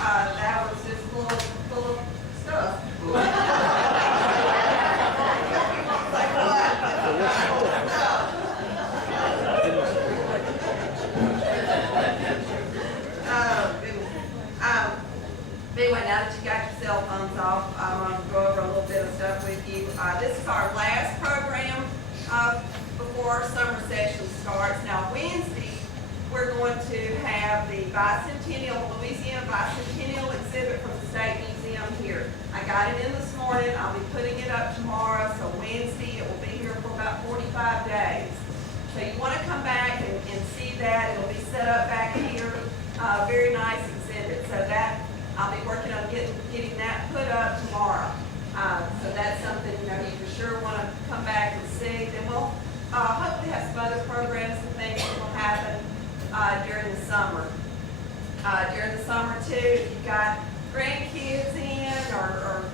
That was just full of stuff. Anyway, now that you got your cell phones off, I'm going to go over a little bit of stuff with you. This is our last program before our summer session starts. Now, Wednesday, we're going to have the Bicentennial, Louisiana Bicentennial exhibit from the State Museum here. I got it in this morning. I'll be putting it up tomorrow, so Wednesday it will be here for about 45 days. So you want to come back and see that. It'll be set up back here. Very nice exhibit. So that I'll be working on getting that put up tomorrow. So that's something you for sure want to come back and see. Then we'll hopefully have some other programs and things that will happen during the summer. During the summer too, if you've got grandkids in or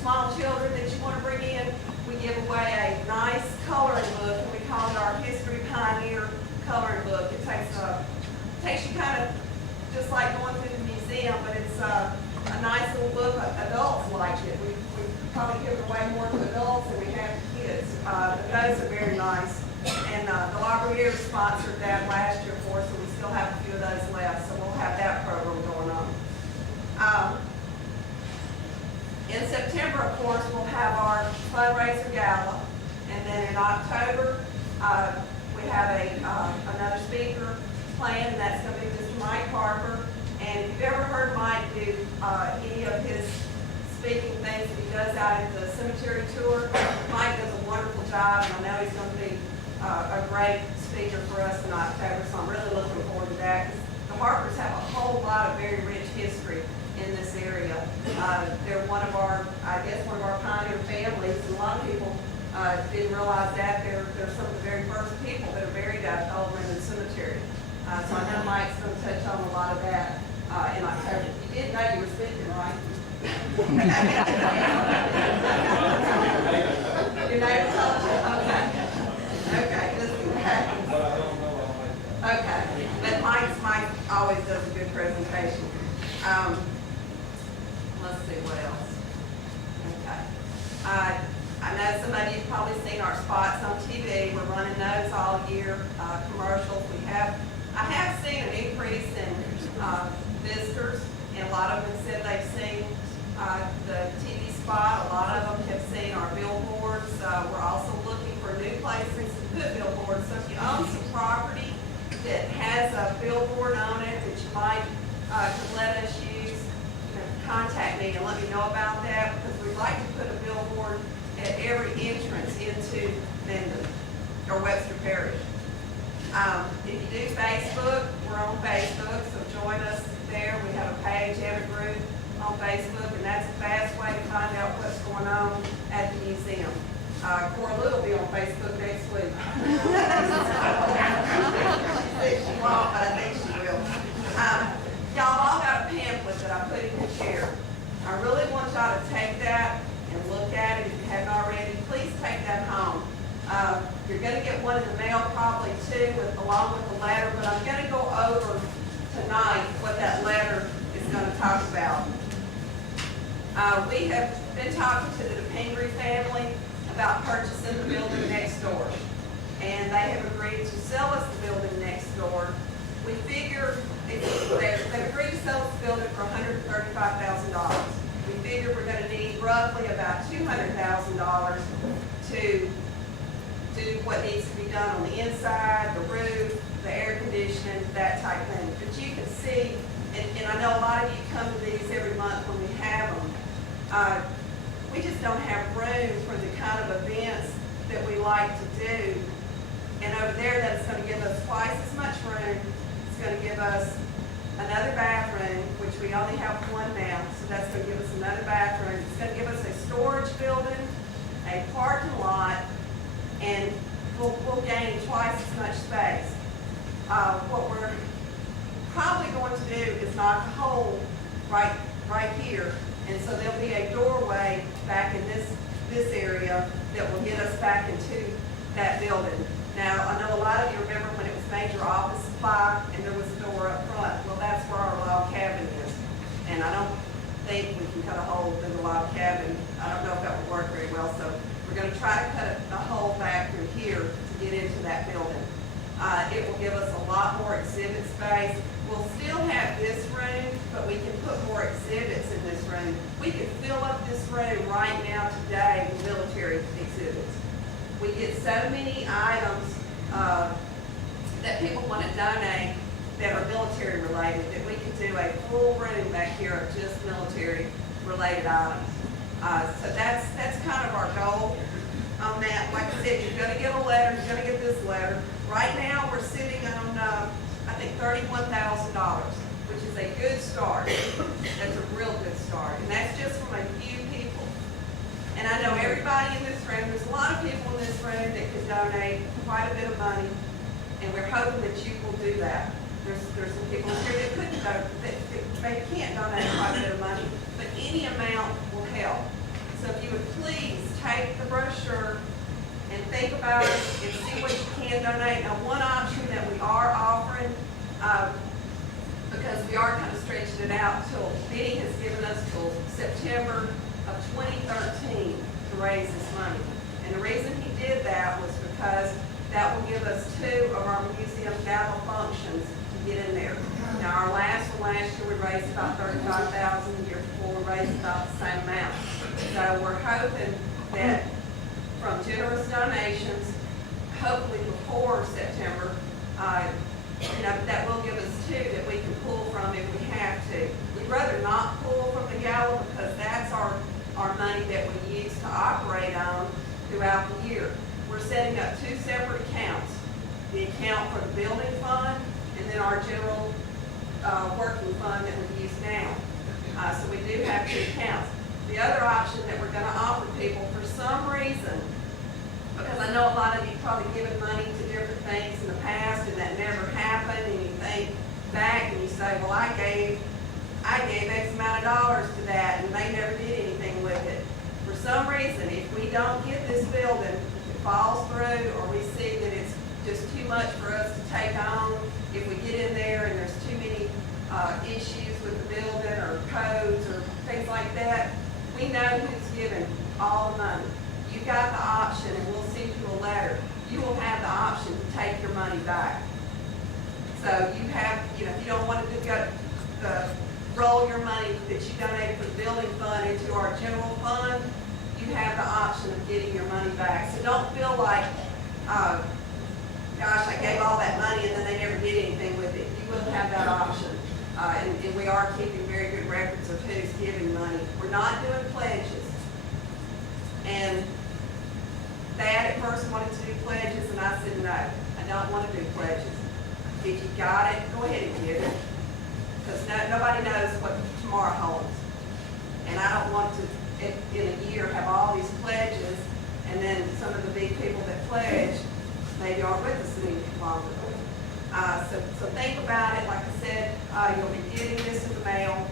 small children that you want to bring in, we give away a nice coloring book, and we call it our History Pioneer coloring book. It takes you kind of just like going through the museum, but it's a nice little book. Adults like it. We probably give it away more to adults than we have to kids. But those are very nice. And the library here sponsored that last year for us, so we still have a few of those left. So we'll have that program going on. In September, of course, we'll have our fundraiser gala. And then in October, we have another speaker planned, and that's going to be Mr. Mike Harper. And if you've ever heard Mike do any of his speaking things that he does out at the cemetery tour, Mike does a wonderful job, and I know he's going to be a great speaker for us in October, so I'm really looking forward to that. Because the Harpers have a whole lot of very rich history in this area. They're one of our pioneer families, and a lot of people didn't realize that. They're some of the very first people that are buried at Old Minden Cemetery. So I know Mike's going to touch on a lot of that in October. You didn't know you were speaking, right? Your neighbor told you? Okay, listen. Okay, but Mike always does a good presentation. Let's see what else. Okay. I know some of you have probably seen our spots on TV. We're running those all year, commercials. I have seen an increase in visitors, and a lot of them said they've seen the TV spot. A lot of them have seen our billboards. We're also looking for new places to put billboards. So if you own some property that has a billboard on it that you might could let us use, contact me and let me know about that, because we'd like to put a billboard at every entrance into Minden or Webster Parish. If you do Facebook, we're on Facebook, so join us there. We have a page and a group on Facebook, and that's a fast way to find out what's going on at the museum. Cora will be on Facebook next week. She won't, but I think she will. Y'all all got a pamphlet that I put in the chair. I really want y'all to take that and look at it if you haven't already. Please take that home. You're going to get one in the mail probably too, along with the letter, but I'm going to go over tonight what that letter is going to talk about. We have been talking to the DePingree family about purchasing the building next door, and they have agreed to sell us the building next door. We figure they've agreed to sell us the building for $135,000. We figure we're going to need roughly about $200,000 to do what needs to be done on the inside, the roof, the air conditioning, that type thing. But you can see, and I know a lot of you come to these every month when we have them, we just don't have room for the kind of events that we like to do. And over there, that's going to give us twice as much room. It's going to give us another bathroom, which we only have one now, so that's going to give us another bathroom. It's going to give us a storage building, a parking lot, and we'll gain twice as much space. What we're probably going to do is knock a hole right here, and so there'll be a doorway back in this area that will get us back into that building. Now, I know a lot of you remember when it was major office supply and there was a door up front. Well, that's where our log cabin is. and I don't think we can cut a hole through the log cabin. I don't know if that would work very well, so we're going to try to cut a hole back through here to get into that building. It will give us a lot more exhibit space. We'll still have this room, but we can put more exhibits in this room. We can fill up this room right now today with military exhibits. We get so many items that people want to donate that are military related that we can do a full room back here of just military related items. So that's kind of our goal on that. Like I said, you're going to get a letter, you're going to get this letter. Right now we're sitting on, I think, $31,000, which is a good start. That's a real good start. And that's just from a few people. And I know everybody in this room, there's a lot of people in this room that could donate quite a bit of money, and we're hoping that you will do that. There's some people here that couldn't donate, they can't donate quite a bit of money, but any amount will help. So if you would please take the brochure and think about it and see what you can donate. Now, one option that we are offering, because we are kind of stretching it out till Benny has given us till September of 2013 to raise this money. And the reason he did that was because that will give us 2 of our museum gala functions to get in there. Now, our last year we raised about $35,000. The year before we raised about the same amount. So we're hoping that from generous donations, hopefully before September, that will give us 2 that we can pull from if we have to. We'd rather not pull from the gala because that's our money that we use to operate on throughout the year. We're setting up 2 separate accounts. The account for the building fund and then our general working fund that we use now. So we do have 2 accounts. The other option that we're going to offer people for some reason, because I know a lot of you probably given money to different things in the past and that never happened, and you think back and you say, well, I gave X amount of dollars to that and they never did anything with it. For some reason, if we don't get this building, if it falls through or we see that it's just too much for us to take on, if we get in there and there's too many issues with the building or codes or things like that, we know who's given all the money. You got the option, and we'll send you a letter. You will have the option to take your money back. So you have, if you don't want to roll your money that you donated for the building fund into our general fund, you have the option of getting your money back. So don't feel like, gosh, I gave all that money and then they never did anything with it. You will have that option. And we are keeping very good records of who's giving money. We're not doing pledges. And Dad at first wanted to do pledges, and I said, no, I don't want to do pledges. If you got it, go ahead and give it. Because nobody knows what tomorrow holds. And I don't want to, in a year, have all these pledges, and then some of the big people that pledge maybe aren't with us any longer. So think about it. Like I said, you'll be getting this in the mail.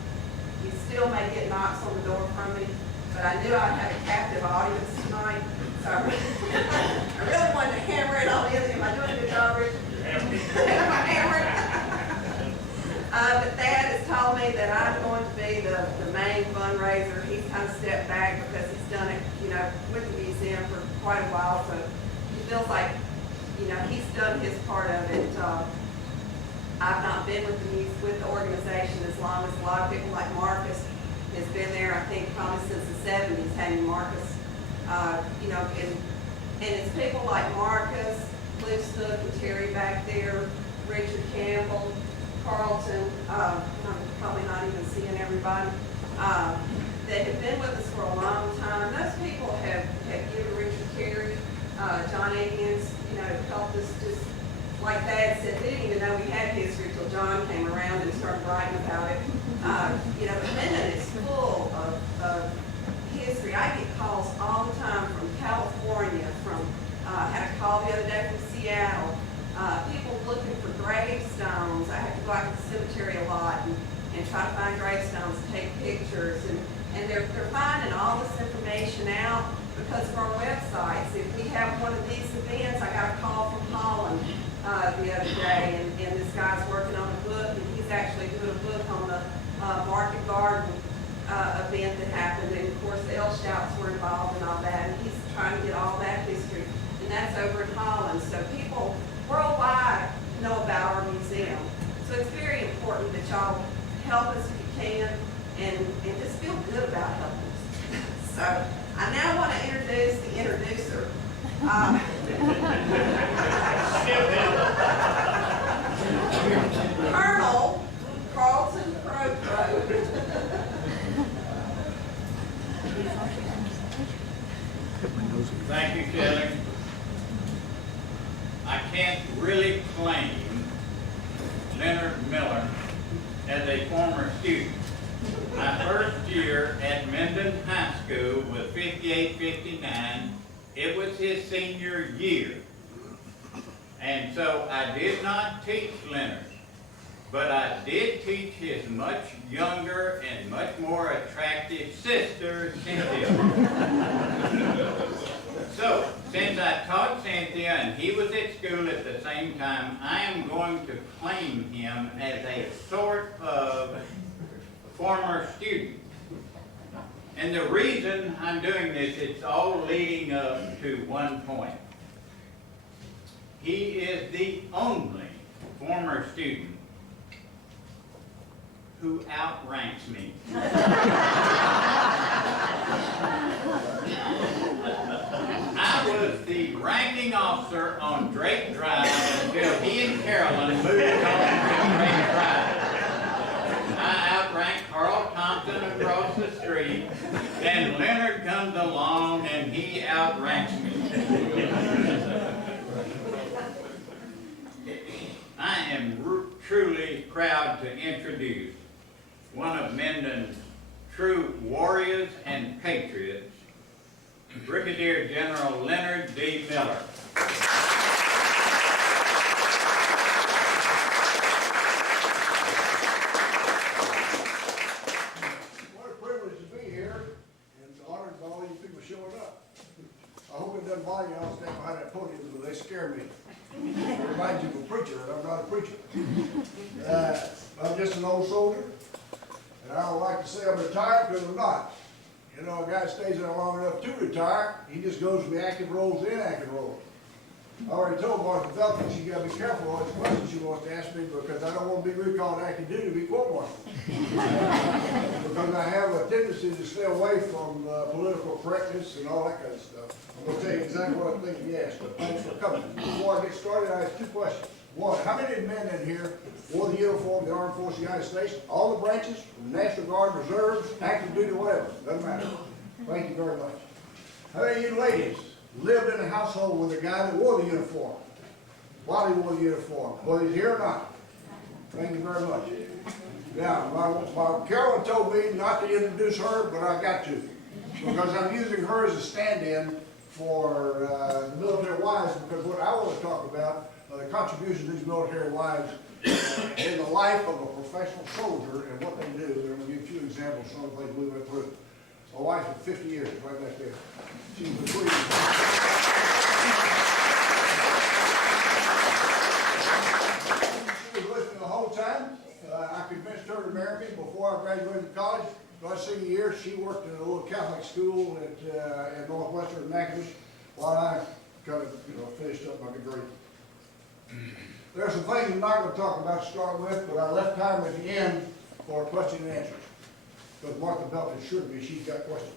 You still may get knocks on the door from me, but I knew I'd have a captive audience tonight, so I really wanted to hammer it on in. Am I doing a good job, Richard? Am I hammering? But Thad has told me that I'm going to be the main fundraiser. He's kind of stepped back because he's done it, with the museum for quite a while, so he feels like he's done his part of it. I've not been with the organization as long as a lot of people like Marcus has been there. I think probably since the 70s, having Marcus, and it's people like Marcus, Lou Snook and Terry back there, Richard Campbell, Carlton, I'm probably not even seeing everybody, that have been with us for a long time. Those people have given Richard Carey, John Higgins, helped us just, like Thad said, we didn't even know we had history until John came around and started writing about it. Minden is full of history. I get calls all the time from California, had a call the other day from Seattle, people looking for gravestones. I have to go out to the cemetery a lot and try to find gravestones and take pictures, and they're finding all this information out because of our websites. If we have one of these events, I got a call from Holland the other day, and this guy's working on a book, and he's actually doing a book on the market garden event that happened, and of course the L Scouts were involved in all that, and he's trying to get all that history, and that's over in Holland. So people worldwide know about our museum. So it's very important that y'all help us if you can, and just feel good about helping us. So I now want to introduce the introducer. Colonel Carlton Crowcrow. Thank you, Kelly. I can't really claim Leonard Miller as a former student. My first year at Minden High School was 58-59. It was his senior year. And so I did not teach Leonard, but I did teach his much younger and much more attractive sister, Cynthia. So, since I taught Cynthia and he was at school at the same time, I am going to claim him as a sort of former student. And the reason I'm doing this, it's all leading up to one point. He is the only former student who outranks me. I was the ranking officer on Drake Drive until he and Carolyn moved on to Drake Drive. I outranked Carl Thompson across the street, and Leonard comes along and he outranks me. I am truly proud to introduce one of Minden's true warriors and patriots, Brigadier General Leonard D. Miller. What a privilege to be here, and honored by all you people showing up. I hope it doesn't bother you, I'll stand behind that podium, but they scare me. It reminds you of a preacher, and I'm not a preacher. I'm just an old soldier, and I don't like to say I'm retired because I'm not. You know, a guy stays there long enough to retire, he just goes from the active roles to inactive roles. I already told Martha Belton she got to be careful all these questions she wants to ask me because I don't want to be recalled active duty to be court-martialed. Because I have a tendency to stay away from political correctness and all that kind of stuff. I'm going to tell you exactly what I think you asked, but thanks for coming. Before I get started, I have two questions. One, how many men in here wore the uniform of the Armed Forces of the United States? All the branches, National Guard, Reserves, active duty, whatever. Doesn't matter. Thank you very much. How many of you ladies lived in a household with a guy that wore the uniform? While he wore the uniform, whether he's here or not? Thank you very much. Now, my Carolyn told me not to introduce her, but I got to. Because I'm using her as a stand-in for the military wives, because what I want to talk about are the contributions of these military wives in the life of a professional soldier and what they do. And I'm going to give you a few examples of some of the things we went through. My wife for 50 years, right back there. She was the queen. She was with me the whole time. I convinced her to marry me before I graduated college. My senior year, she worked in a little Catholic school at Northwestern while I kind of, finished up my degree. There are some things I'm not going to talk about to start with, but I left time at the end for question and answers. Because Martha Belton assured me she's got questions.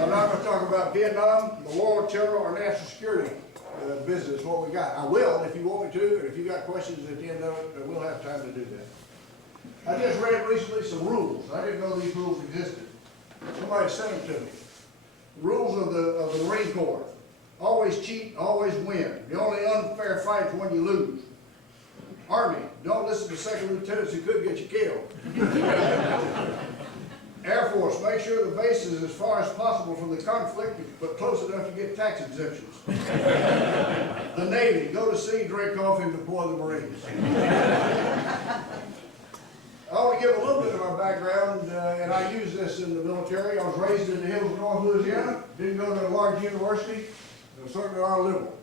I'm not going to talk about Vietnam, the war, terror, or national security business, what we got. I will if you want me to, and if you got questions at the end of it, we'll have time to do that. I just read recently some rules. I didn't know these rules existed. Somebody sent them to me. The rules of the Marine Corps. Always cheat, always win. The only unfair fight is when you lose. Army, don't listen to second lieutenants who could get you killed. Air Force, make sure the base is as far as possible from the conflict, but close enough to get tax exemptions. The Navy, go to sea, drink coffee, and deploy the Marines. I want to give a little bit of my background, and I use this in the military. I was raised in the hills of North Louisiana, didn't go to a large university, certainly are liberal.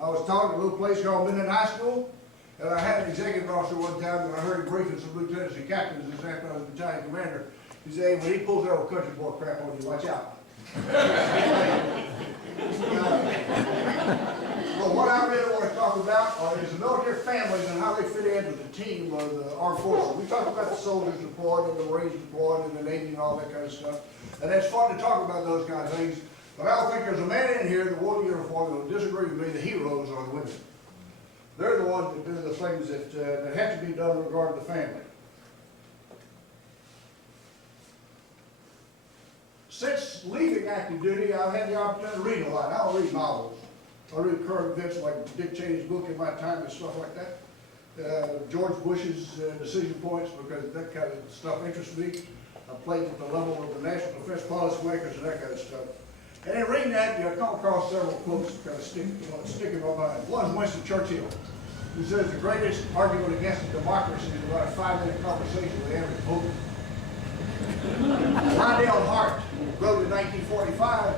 I was taught at a little place called Minden High School, And I had an executive officer one time, when I heard him briefing some lieutenants and captains this after I was battalion commander, he said, "Hey, when he pulls that old country boy crap on you, watch out." Well, what I really want to talk about is the military families and how they fit into the team of the armed forces. We talk about the soldiers deployed and the Marines deployed and the Navy and all that kind of stuff. And it's fun to talk about those kind of things. But I don't think there's a man in here that wore the uniform that will disagree with me. The heroes are the women. They're the ones that do the things that have to be done regarding the family. Since leaving active duty, I've had the opportunity to read a lot. I don't read novels. I read current events like Dick Cheney's book In My Time and stuff like that. George Bush's decision points, because that kind of stuff interests me. I played at the level of the national defense policy makers and that kind of stuff. And in reading that, I come across several quotes that kind of stick in my mind. One is Winston Churchill, who says the greatest argument against democracy is about a 5-minute conversation with the average voter. Rondell Hart wrote in 1945,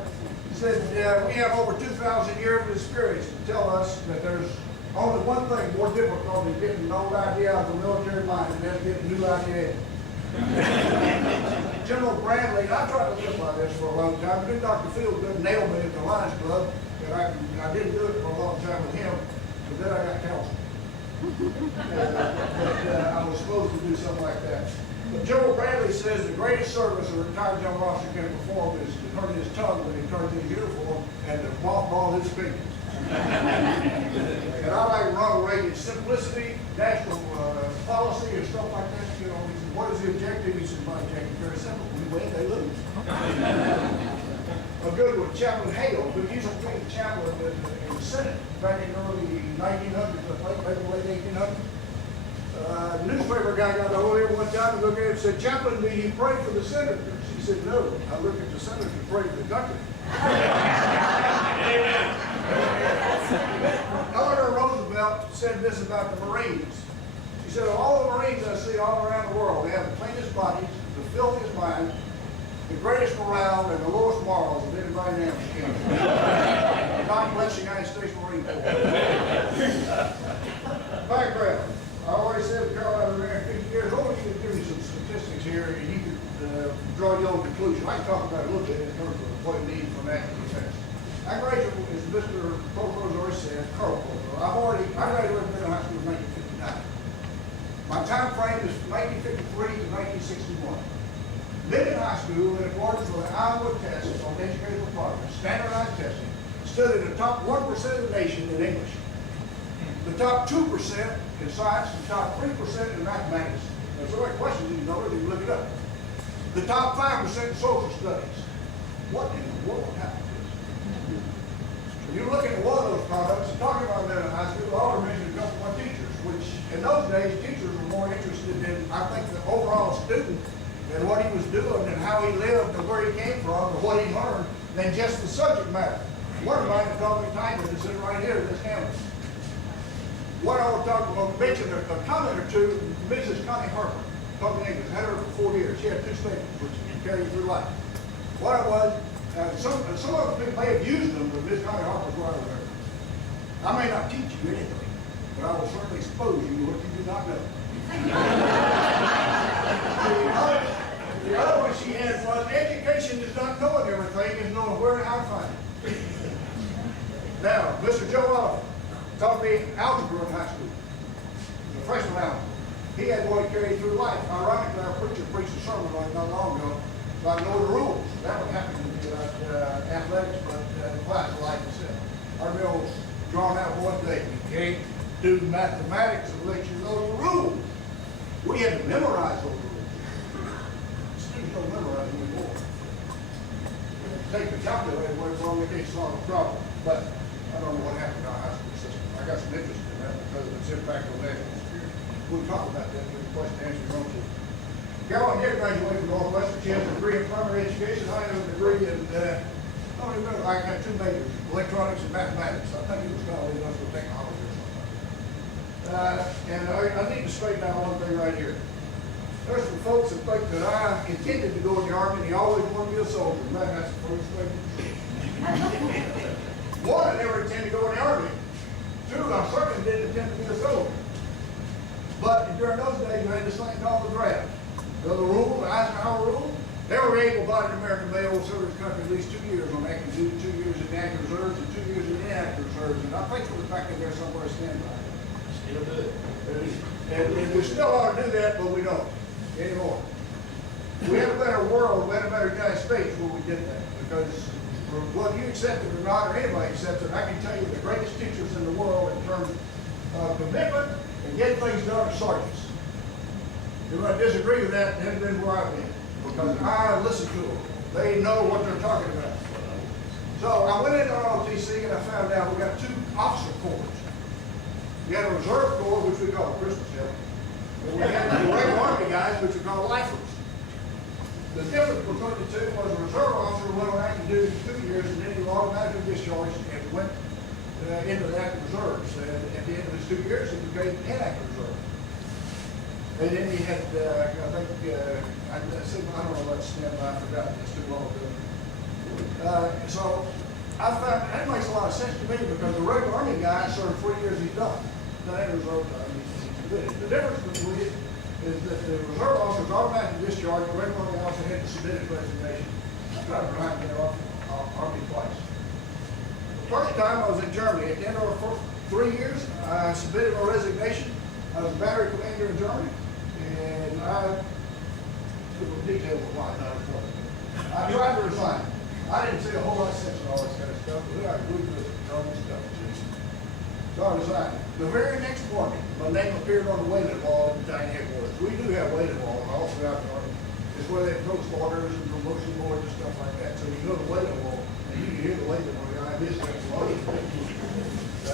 he said, "We have over 2,000 years of experience to tell us that there's only one thing more difficult than getting an old idea out of the military mind, and that's getting a new idea in." General Bradley, and I tried to live by this for a long time. Good Dr. Fieldgood nailed me at the Lions Club, and I didn't do it for a long time with him, but then I got counseled. I was supposed to do something like that. But General Bradley says the greatest service a retired young officer can perform is to turn his tongue when he turns his uniform and to mothball his opinions. And I like Ronald Reagan's simplicity, national policy, and stuff like that. You know, he said, "What is the objective?" He said, "My objective is very simple. We win, they lose." A good one, Chaplain Hale, who used to be the chaplain in the Senate back in the early 1900s, I think, maybe late 1800s. The newspaper guy got a hold of him one time and looked at him and said, "Chaplain, do you pray for the senators?" He said, "No, I look at the senators and pray for the country." Eleanor Roosevelt said this about the Marines. She said, "Of all the Marines I see all around the world, they have the cleanest bodies, the filthiest minds, the greatest morale, and the lowest morals of anybody in the God bless the United States Marine Corps." Background. I always said to Carolyn, I'm 50 years old, you could give me some statistics here and you could draw your own conclusion. I can talk about it a little bit in terms of what it needs for national defense. I graduated, as Mr. Provost already said, Colonel Provost. I graduated from Minden High School in 1959. My time frame is from 1953 to 1961. Minden High School, in accordance with the Iowa test on educational progress, standardized testing, stood in the top 1% of the nation in English, the top 2% in science, the top 3% in mathematics. If there are questions, you know it, you can look it up. The top 5% in social studies. What in the world happened to this? When you look at one of those products, talking about Minden High School, I already mentioned a couple of my teachers, which in those days, teachers were more interested in, I think, the overall student and what he was doing and how he lived and where he came from and what he learned than just the subject matter. One of mine called me Tiger is sitting right here in this campus. What I want to talk about, mention a comment or two, Mrs. Connie Harper, taught me English, had her for 4 years. She had 2 statements, which you carry through life. What it was, some of the people may have used them, but Miss Connie Harper's right over there. I may not teach you anything, but I will certainly expose you to what you do not know. The other one she had was, education is not knowing everything, it's knowing where and how to find it. Now, Mr. Joe Oliver taught me algebra in high school, the freshman algebra. He had what he carried through life. Ironically, our preacher preached a sermon like not long ago, so I know the rules. That would happen to me about athletics, but class of life itself. Our bill was drawn out one day. You can't do mathematics unless you know the rules. We had to memorize those rules. Students don't memorize anymore. Take the calculator away from them, they can't solve the problem. But I don't know what happened to our high school system. I got some interest in that because of its impact on national security. We'll talk about that in the question and answer room. Carolyn did graduate from Northwestern. She has a degree in primary education. I have a degree in, I don't remember, I had 2 majors, electronics and mathematics. I think it was kind of industrial technology or something. And I need to straighten out one thing right here. There's some folks that think that I intended to go in the Army and he always wanted to be a soldier. Man, that's the first thing. One, I never intended to go in the Army. 2, I certainly didn't intend to be a soldier. during those days, we had this thing called the draft. The rule, the Eisenhower rule, every able-bodied American male will serve his country at least 2 years on active duty, 2 years in the active reserves, and 2 years in the inactive reserves. And I think it was back in there somewhere standby. Still do it. And we still ought to do that, but we don't anymore. We had a better world, we had a better United States where we did that. Because whether you accept it or not, or anybody accepts it, I can tell you the greatest teachers in the world in terms of commitment and getting things done are sergeants. You might disagree with that, and then where I've been. Because I listen to them. They know what they're talking about. So I went into ROTC and I found out we got 2 officer corps. We had a reserve corps, which we call Christmas Hill. And we had the regular Army guys, which we call lifers. The difference between the two was a reserve officer went on active duty for 2 years and then he was automatically discharged and went into the active reserves. And at the end of his 2 years, he became inactive reserve. And then he had, I think, I don't know what standby, I forgot, it's too long ago. So I found that makes a lot of sense to me because the regular Army guy served 3 years, he's done. Not in reserve time, he's good. The difference between it is that the reserve officer is automatically discharged, the regular Army officer had to submit his resignation. I tried to remind me of Army twice. The first time I was in Germany, at the end of our first 3 years, I submitted my resignation. I was a battery commander in Germany, and I took a detail of why I tried to resign. I didn't see a whole lot of sense in all this kind of stuff, but I agreed with German stuff. So I resigned. The very next morning, my name appeared on the waiting wall at the battalion headquarters. We do have waiting wall, and also out the Army. It's where they have post orders and promotion boards and stuff like that. So you go to the waiting wall, and you can hear the waiting wall guy, this thing's loaded.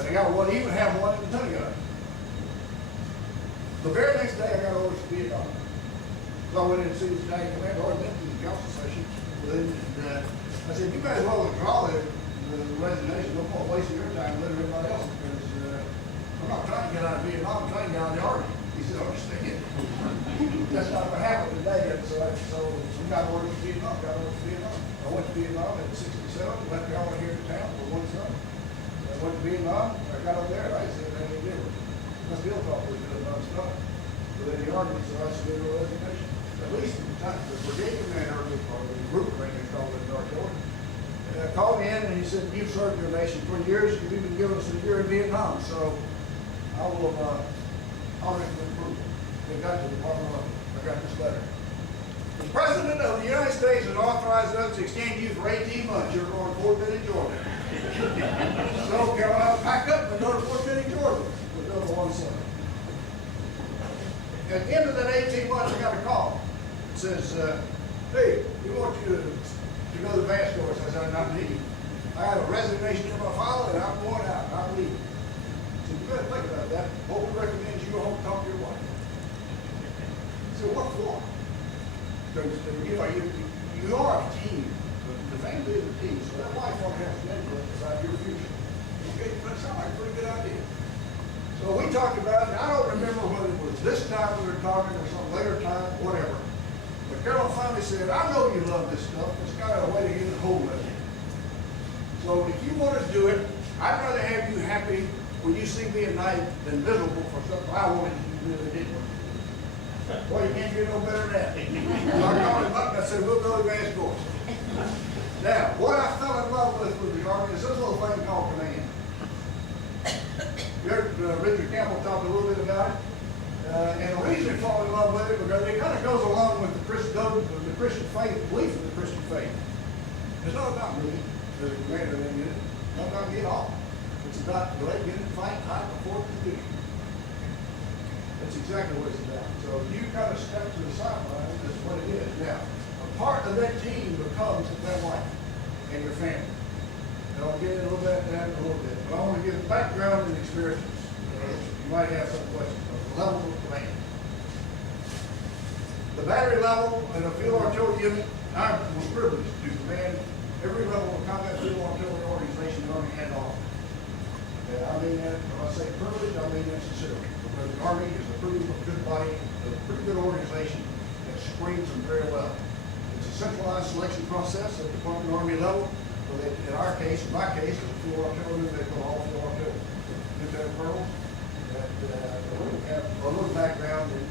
They got one, even have one in the Pentagon. The very next day, I got orders to Vietnam. So I went in to see the battalion commander, or went to the council session with him, and I said, you guys well withdraw the resignation, no point wasting your time letting everybody else, because I'm not trying to get out of Vietnam, I'm trying to get out of the Army. He said, understand. That's not what happened today, and so we got orders to Vietnam, I went to Vietnam in '67, left Carolyn here in town for 1 summer. I went to Vietnam, I got up there, and I said, they ain't different. I still thought we was doing non-stop. But in the Army, so I submitted a resignation. At least at the time, the brigade commander, or the group commander, called it Dorcheat, called me in and he said, you've served your nation for years, you've even given us a year in Vietnam, so I'll recommend approval. They got to the Department of Army. I got this letter. The President of the United States has authorized us to extend you for 18 months. You're going to Fort Benning, Georgia. So, Carolyn, pack up and go to Fort Benning, Georgia. We'll go to 1 summer. At the end of that 18 months, I got a call. It says, hey, we want you to go to the advanced course. I said, not me. I have a resignation in my file and I'm going out. I'm leaving. So you better think about that. Hope we recommend you go home and talk to your wife. So what for? Because you are a team. The family is a team. So that wife won't have to influence about your future. Okay, that sounds like a pretty good idea. So we talked about it. I don't remember whether it was this time we were talking or some later time, whatever. But Carol finally said, I know you love this stuff. It's kind of a way to get a hold of you. So if you want to do it, I'd rather have you happy when you see me at night than miserable for something I wanted you to do that didn't want you to do. Well, you can't get no better than that. So I called him up and I said, we'll go to advanced course. Now, what I fell in love with the Army is this little thing called command. You heard Richard Campbell talk a little bit about it. And the reason I fall in love with it because it kind of goes along with the Christian faith, belief in the Christian faith. It's not about me, as a commander of the unit. It's not about me at all. It's about the late unit fight, high before the duty. That's exactly what it's about. So you kind of step to the sideline, that's what it is. Now, a part of that team becomes that wife and your family. And I'll get into a little bit of that in a little bit. But I want to give background and experiences. You might have some questions on the level of command. The battery level in a field artillery unit, I was privileged to command every level of combat field artillery organization the Army had on. I mean that, when I say privilege, I mean that sincerely. Because the Army is a pretty good body, a pretty good organization that screens them very well. It's a centralized selection process at the Department Army level. So that in our case, in my case, as a field artillery, they call all field artillery. Lieutenant colonels that have a little background in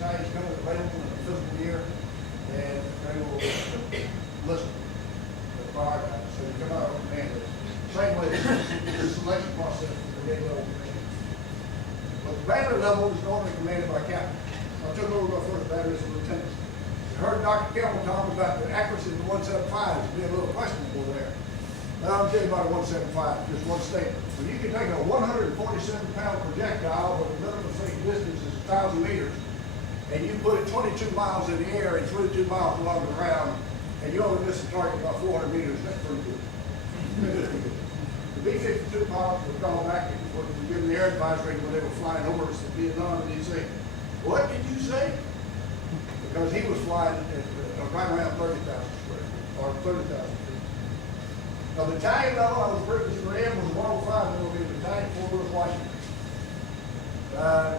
battalions coming available in the fiscal year, and they will listen to the fire guys. So you come out on command list. Same way the selection process for the brigade level command. But the battery level is normally commanded by captain. I took over my first battery as a lieutenant. You heard Dr. Campbell talk about the accuracy of the 175 to be a little questionable there. Now I'll tell you about a 175, just one statement. When you can take a 147-pound projectile, but the minimum safe distance is 1,000 meters, and you put it 22 miles in the air and 22 miles along the ground, and you only miss the target about 400 meters, that's pretty good. The B-52 pilots were called back and were given the air advisory when they were flying over us in Vietnam, and he'd say, "What did you say?" Because he was flying at right around 30,000 square feet, or 30,000 feet. Now, the battalion level I was privileged to ram was a 105 millimeter battalion, Fort Worth, Washington.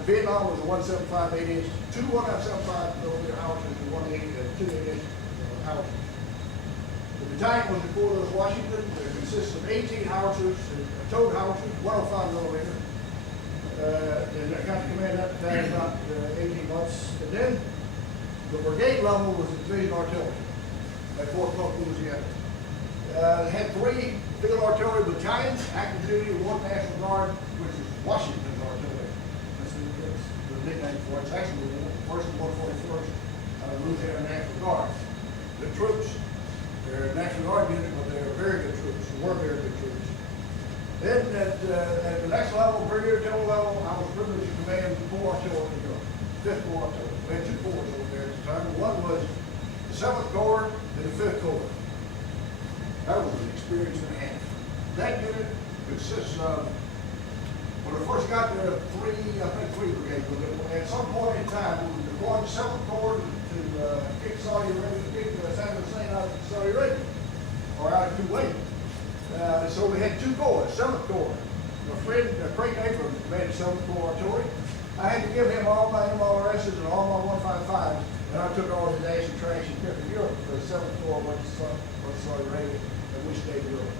Vietnam was a 175 8-inch, two 175 millimeter howitzers and one 2 8-inch howitzer. The battalion was in Fort Worth, Washington. It consists of 18 howitzers, towed howitzers, 105 millimeter. And I got to command that battalion about 18 months. And then the brigade level was the division artillery at Fort Polk, Louisiana. They had 3 field artillery battalions, active duty, and 1 National Guard, which is Washington's artillery. That's the nickname for it. It's actually the 1st and 141st Louisiana National Guard. The troops, they're a National Guard unit, but they're very good troops, were very good troops. Then at the next level, Brigadier General level, I was privileged to command the 4 artillery in Europe, 5th Corps artillery. We had 2 corps over there at the time. One was the 7th Corps and the 5th Corps. That was an experience and a half. That unit consists of, when I first got there, 3 brigades. But at some point in time, we were deploying the 7th Corps to kick Saudi Arabia, kick Saddam Hussein out of Saudi Arabia, or out of Kuwait. So we had 2 corps, 7th Corps. My friend, Craig Abrams, commanded 7th Corps artillery. I had to give him all my MRSs and all my 155s, and I took all his ash and trash and kept in Europe because 7th Corps went to Saudi Arabia, and we stayed in Europe.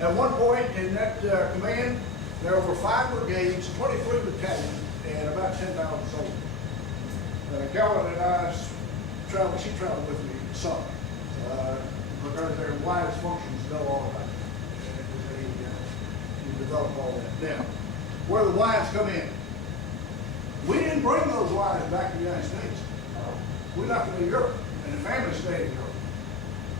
At one point in that command, there were 5 brigades, 23 battalions, and about 10,000 soldiers. Carolyn and I traveled, she traveled with me some, because their widest functions know all about it. And she developed all that. Now, where the wives come in. We didn't bring those wives back to the United States. We left them in Europe, and the family stayed in Europe.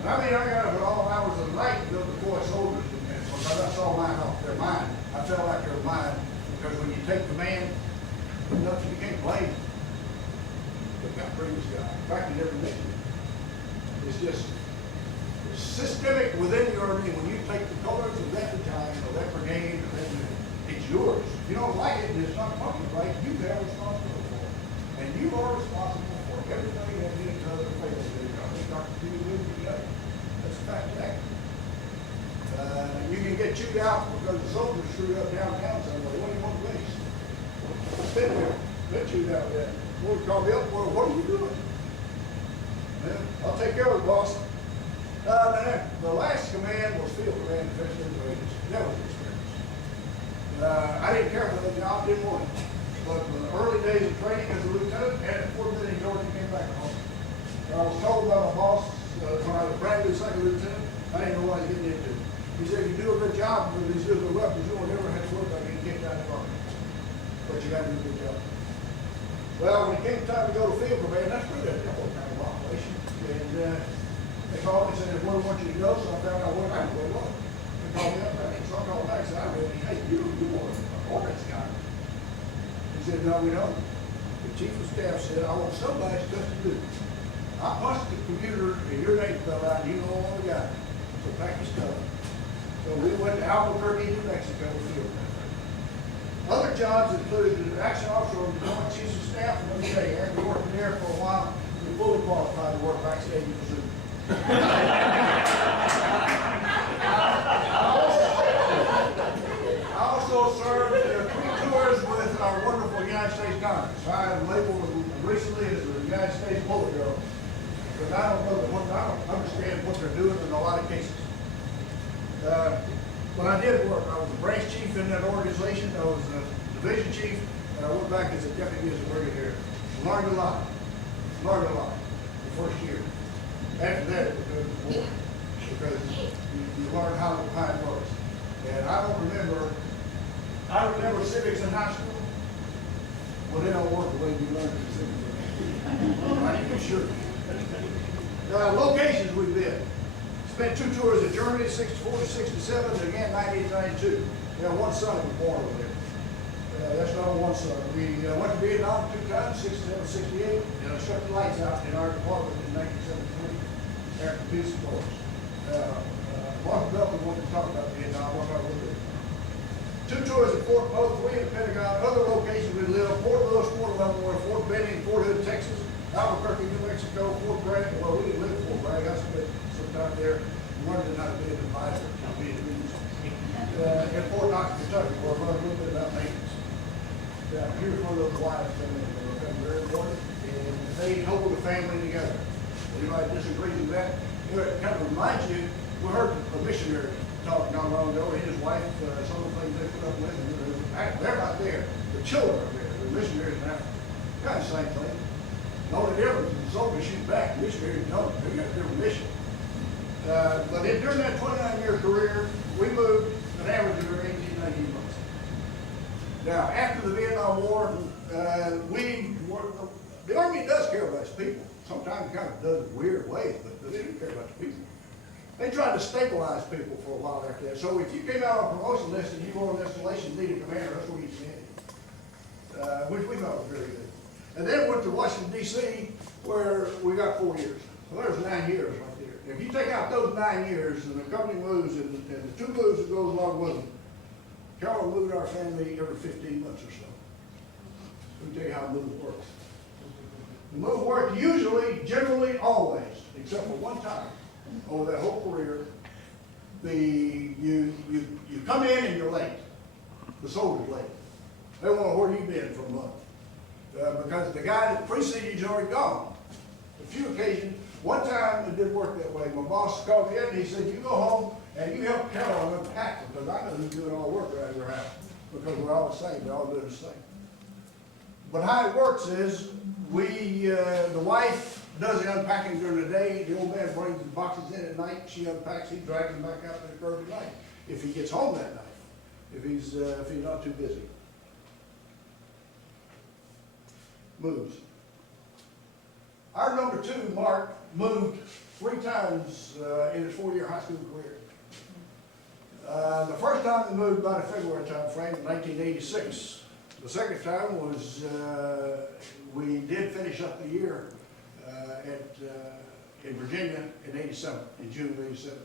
And I got up at all hours of the night to go deploy soldiers, and because I saw mine off their mind. I felt like they were mine, because when you take command, nothing you can't blame. They've got previous guy. In fact, you never mentioned it. It's just systemic within your army. When you take the colors of that battalion or that brigade, or that unit, it's yours. If you don't like it and it's not functioning right, you are responsible for it. And you are responsible for everything that any other fails to do. I think Dr. P. will be together. That's a fact of that. You can get chewed out because the soldiers screwed up downtown somewhere. What do you want to waste? I've been there. Been chewed out there. Boy, call me up. Well, what are you doing? Man, I'll take care of it, boss. The last command was field command defense operations. That was an experience. I didn't care for the job, didn't want it. But in the early days of training as a lieutenant, and at Fort Minden, Georgia, came back home. I was told by my boss, when I was a brand new second lieutenant, I didn't know what I was getting into. He said, "You do a good job with these little weapons, you will never have to work like getting kicked out of the army. But you got to do a good job." Well, when it came time to go to field command, that's pretty good. That wasn't kind of operation. And they called me and said, "Where do we want you to go?" So I found out where I was. They called me up there. So I called back and said, "I really, hey, you are an ordnance guy." He said, "No, we don't." The chief of staff said, "I want somebody to touch the duty. I punched the computer and your name fell out and you know all the guy. So pack your stuff." So we went to Albuquerque, New Mexico to field command. Other jobs included the action officer of the Joint Chiefs of Staff, and let me tell you, after working there for a while, you're fully qualified to work backstage in the zoo. I also served 3 tours with our wonderful United States Congress. I am labeled recently as the United States Bullet Girl, because I don't understand what they're doing in a lot of cases. When I did work, I was a branch chief in that organization. I was a division chief, and I went back as a deputy as a brigadier. Learned a lot. Learned a lot the first year. After that, it was good more because you learn how the pine works. And I remember civics in high school. Well, they don't work the way you learn in civics. I can assure you. Locations we've been. Spent 2 tours in Germany, 64 to 67, and again 98 to 92. One son was born over there. That's not one son. We went to Vietnam 2 times, 67, 68, and I shut the lights out in our department in 1973 after the peace accords. Mark Belton wanted to talk about Vietnam, what I would do. 2 tours at Fort Poe, 3 in the Pentagon, other locations we lived, Fort Lewis, Fort Leavenworth, Fort Benning, Fort Hood, Texas, Albuquerque, New Mexico, Fort Bragg. Well, we didn't live in Fort Bragg, I spent some time there, learning how to be an advisor to Vietnamese. In Fort Knox, Kentucky, where I learned a little bit about maintenance. Here's one of those wives that become very important, and they hold the family together. Anybody disagrees with that? It kind of reminds you, we heard a missionary talk not long ago, and his wife, some of the things they put up with, and they're not there. The children are there. The missionaries in Africa. Kind of the same thing. The only difference is the soldiers shoot back. The missionaries don't. They got a different mission. But during that 29-year career, we moved an average of 18, 19 months. Now, after the Vietnam War, the Army does care about its people. Sometimes it kind of does in weird ways, but they do care about the people. They tried to stabilize people for a while after that. So if you came out on a promotion list and you were on installation leading commander, that's where you commanded, which we thought was very good. And then went to Washington, D.C., where we got 4 years. So there's 9 years right there. If you take out those 9 years and the company moves and the 2 moves that goes along with them, Carolyn moved our family every 15 months or so. Let me tell you how a move works. The move worked usually, generally, always, except for one time over that whole career. You come in and you're late. The soldier's late. They want to know where you've been for a month. Because the guy that preceded you's already gone. A few occasions, one time it didn't work that way. My boss called me in and he said, you go home and you help Carolyn unpack because I know who's doing all the work around your house. Because we're all the same, we're all doing the same. But how it works is, the wife does the unpacking during the day, the old man brings the boxes in at night, she unpacks, he drags them back out to the curb at night. If he gets home that night, if he's not too busy. Moves. Our number 2, Mark, moved 3 times in his 4-year high school career. The first time he moved about a February time frame in 1986. The second time was, we did finish up the year in Virginia in 87, in June of 87.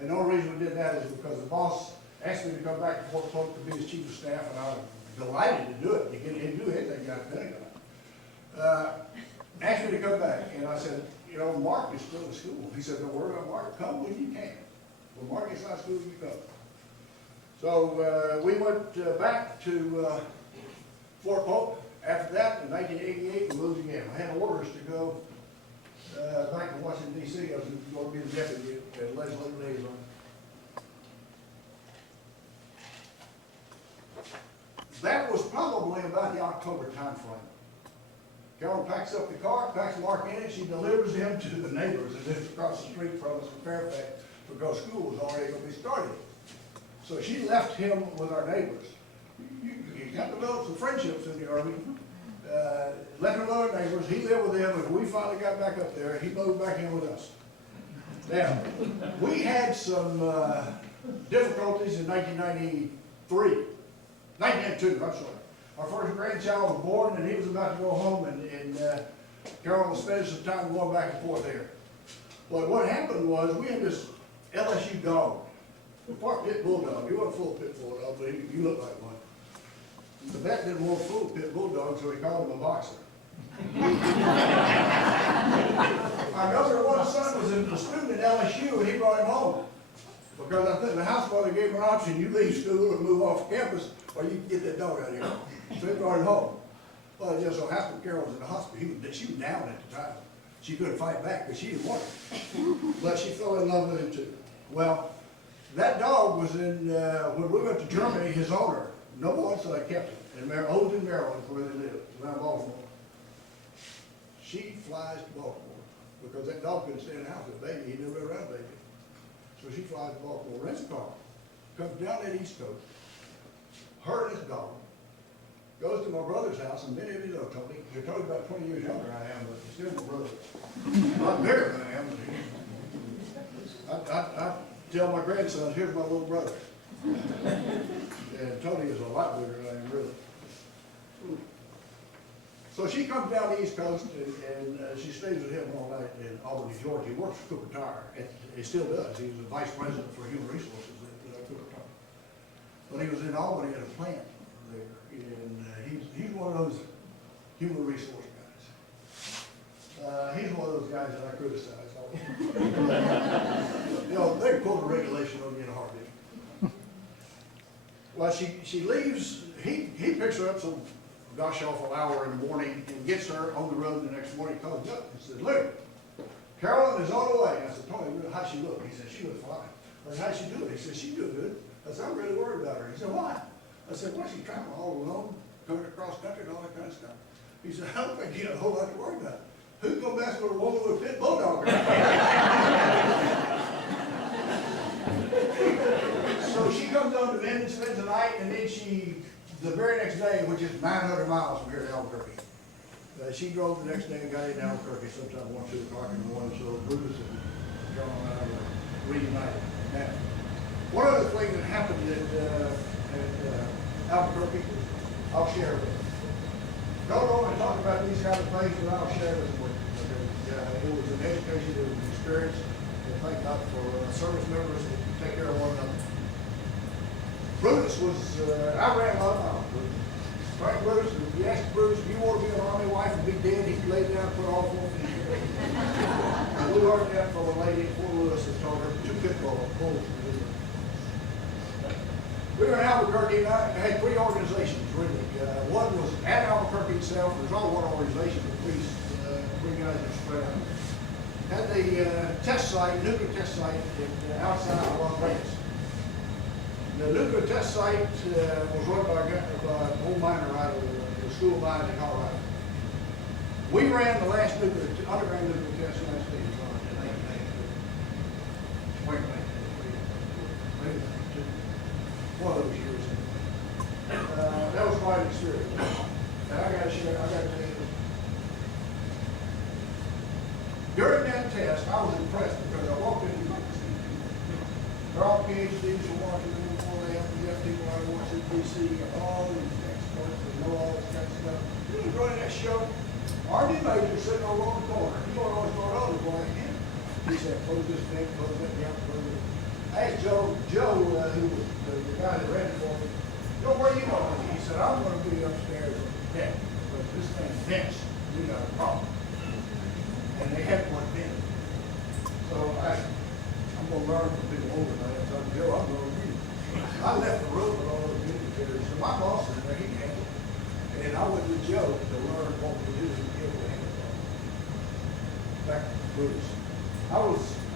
And the only reason we did that is because the boss asked me to come back to Fort Polk to be his chief of staff, and I was delighted to do it. He didn't do anything, got the Pentagon. Asked me to come back, and I said, you know, Mark is still in school. He said, don't worry about Mark, come when you can. When Mark gets out of school, you come. So we went back to Fort Polk. After that, in 1988, we moved again. I had orders to go back to Washington, D.C. I was going to be the deputy and legislative liaison. That was probably about the October time frame. Carolyn packs up the car, packs Mark in it, she delivers him to the neighbors as if across the street from us in Fairfax because school was already going to be started. So she left him with our neighbors. You got to develop some friendships in the Army. Left him with our neighbors, he lived with them, and when we finally got back up there, he moved back in with us. Now, we had some difficulties in 1992, I'm sorry. Our first grandchild was born, and he was about to go home, and Carolyn was spending some time going back and forth there. But what happened was, we had this LSU dog, a part pit bulldog. He wasn't full pit bulldog, but he looked like one. The vet didn't want full pit bulldog, so he called him a boxer. Our number 1 son was a student at LSU, and he brought him home. Because I think the house mother gave him an option, you leave school and move off campus, or you can get that dog out of here. So he brought him home. Well, it just so happened Carol was in the hospital. She was down at the time. She couldn't fight back because she didn't want him. But she fell in love with him too. Well, that dog was in, when we went to Germany, his owner, no one, so I kept him. Olden, Maryland, where they live, around Baltimore. She flies to Baltimore, because that dog couldn't stay in the house with a baby, he'd never been around a baby. So she flies to Baltimore, rents a car, comes down that East Coast, her and this dog, goes to my brother's house, and many of you know Tony, you're Tony about 20 years younger than I am, but he's still my brother. I'm bigger than I am, but I tell my grandsons, here's my little brother. And Tony is a lot bigger than I am, really. So she comes down the East Coast, and she stays with him all night in Albany, Georgia. He works for Cooper Tire, and he still does. He was the vice president for human resources at Cooper Tire. But he was in Albany at a plant there, and he's one of those human resource guys. He's one of those guys that I criticize all the time. You know, they quote a regulation on you in a heartbeat. Well, she leaves, he picks her up some gosh awful hour in the morning and gets her on the road the next morning, calls me up and said, "Look, Carolyn is on the way." I said, "Tony, how'd she look?" He said, "She was fine." I said, "How'd she do it?" He said, "She do good." I said, "I'm really worried about her." He said, "Why?" I said, "Well, she's traveling all alone, coming across country and all that kind of stuff." He said, "I don't think you have a whole lot to worry about. Who's going to mess with a woman with a pit bulldog?" So she comes on to Minden, spends the night, and then the very next day, which is 900 miles from here to Albuquerque, she drove the next day and got in Albuquerque sometime 1, 2 o'clock in the morning, so Bruce and John and I were reunited. Now, one other thing that happened at Albuquerque, I'll share with you. Don't normally talk about these kind of things, but I'll share this with you. It was an education, it was an experience, and thank God for service members that take care of one another. Bruce was, I ran a lot of miles, Bruce. Frank Bruce, if you asked Bruce, "Do you want to be an Army wife and be dead?" He'd lay down and put all 4 feet. We learned that from a lady in Fort Lewis that told her 2 pit bulls. We were in Albuquerque, and I had 3 organizations, really. One was at Albuquerque itself. There's all one organization, but 3 guys that spread out. Had the test site, nuclear test site outside of Las Vegas. The nuclear test site was run by an old miner out of the School of Mines in Colorado. We ran the last underground nuclear test in the United States in 1992. Spring 1992. One of those years. That was quite an experience. Now I got to tell you, during that test, I was impressed because I walked in. They're all PhDs from Washington, you have people out of Washington, D.C., all these experts that know all this kind of stuff. You was running that show. R.D. Major sitting over on the corner. He don't always start over going in. He said, "Close this thing, close that down, close it." I asked Joe, who was the guy that ran it for me, "Joe, where are you going?" He said, "I'm going to be upstairs on the deck, but this thing's dense. We got a problem." And they had one in. So I'm going to learn from people older than I am. So I said, "Joe, I'm going to read." I left the room with all those communicators. So my boss is there, he can handle it. And I went with Joe to learn what we do to be able to handle it. Back to Bruce. I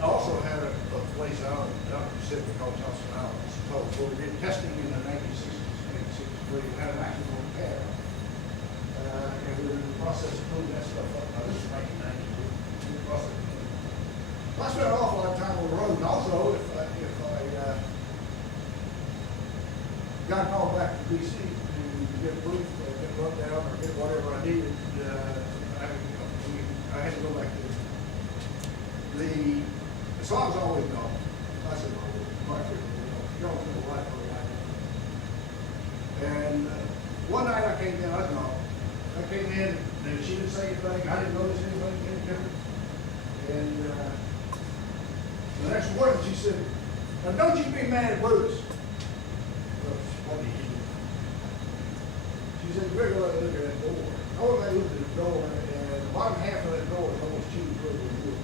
also had a place out in the Pacific called Johnson Island. So we did testing in the 1960s, 1963. We had an accident on the pad. And we were in the process of putting that stuff up. Now, this is 1990. We were in the process of putting it up. I spent an awful lot of time on the road. And also, if I got called back to D.C. to get proof, get run down, or get whatever I needed, I had to go back there. So I was always gone. I said, quite frequently, y'all live a life for a life. And one night I came in, I was gone. I came in, and she didn't say anything. I didn't notice anything any different. And the next morning she said, "Now don't you be mad at Bruce." What did he do? She said, "We're going to look at that door." I went back and looked at the door, and the bottom half of that door is almost chewed through with wood.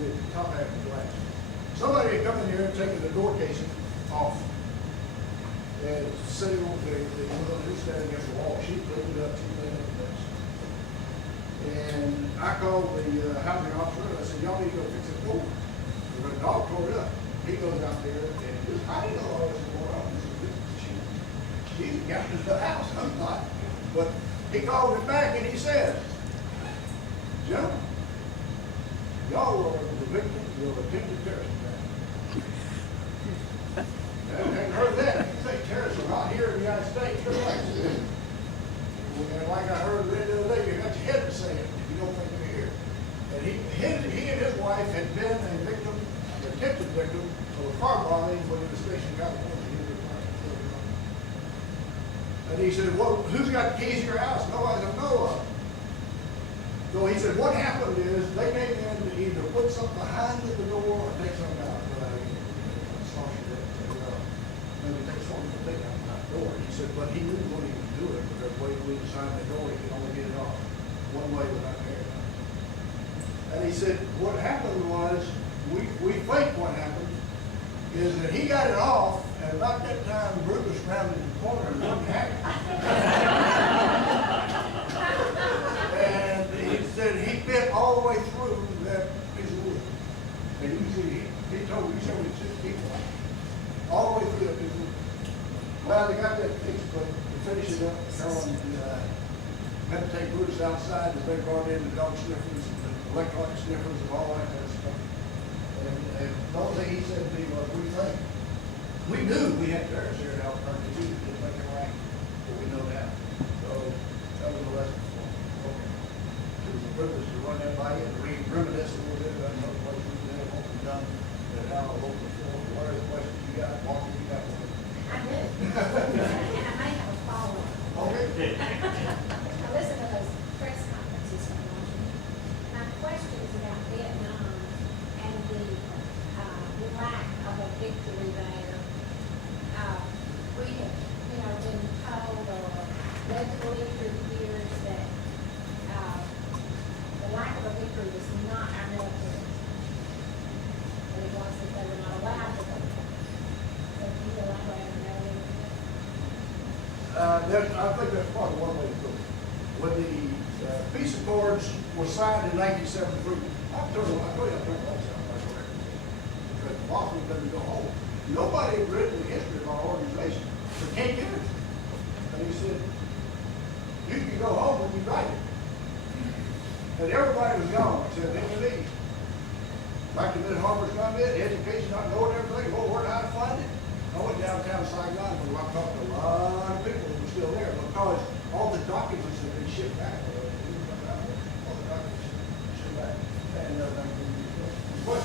The top half of glass. Somebody had come in here and taken the door casing off. And sitting on the woman standing against the wall. She cleaned it up, she cleaned up the place. And I called the housing officer and I said, "Y'all need to go fix the door." The dog tore it up. He goes out there and he goes, "I didn't know all this was going on." He said, "She he's the captain of the house, I'm not. But he called him back and he said, gentlemen, y'all were the victims of attempted terrorist attack. I hadn't heard that. You say terrorists are not here in the United States, you're right. And like I heard the other day, you got your head to say it if you don't think they're here. And he and his wife had been a victim, an attempted victim of a car bombing when he was stationed in California. And he said, well, who's got the keys to your house? Nobody I know of. So he said, what happened is they came in to either put something behind the door or take something out. Maybe take something to take out the door. He said, but he knew when he would do it, because the way we designed the door, he could only get it off one way without tearing it. And he said, what happened was, we think what happened is that he got it off, and about that time, Brutus rounded the corner and wouldn't have it. And he said he bit all the way through that piece of wood. And you see, he told me, he showed me 6 people, all the way through that piece of wood. Well, they got that fixed, but to finish it up, Carolyn had to take Brutus outside, and they brought in the dog sniffers, and the electronic sniffers, and all that kind of stuff. And the only thing he said to me was, we knew we had terrorists here in Albuquerque, we just didn't make it right, but we know that. So that was a lesson for me. Okay. It was a privilege to run that by you and reminisce a little bit about another place we've been, what we've done, and how the local floor, what are the questions you got, Walker, you got one? I do. And I may have a follow-up. Okay. I listened to those press conferences from Washington. My question is about Vietnam and the lack of a victory there. We have, been told or led to believe through the years that the lack of a victory was not our military. But it was that they were not allowed to go there. So can you elaborate on that a little bit? I think that's probably one way to put it. When the peace accords were signed in 1973, I told you, I turned the lights out by the record. Because Boston doesn't go home. Nobody had written the history of our organization. So can't get it. And he said, you can go home when you write it. And everybody was gone, except him and me. Back to Minden Harbor's comment, education, not knowing everything, well, where how to find it. I went downtown Saigon, and I talked to a lot of people who were still there, because all the documents had been shipped back. All the documents shipped back. And but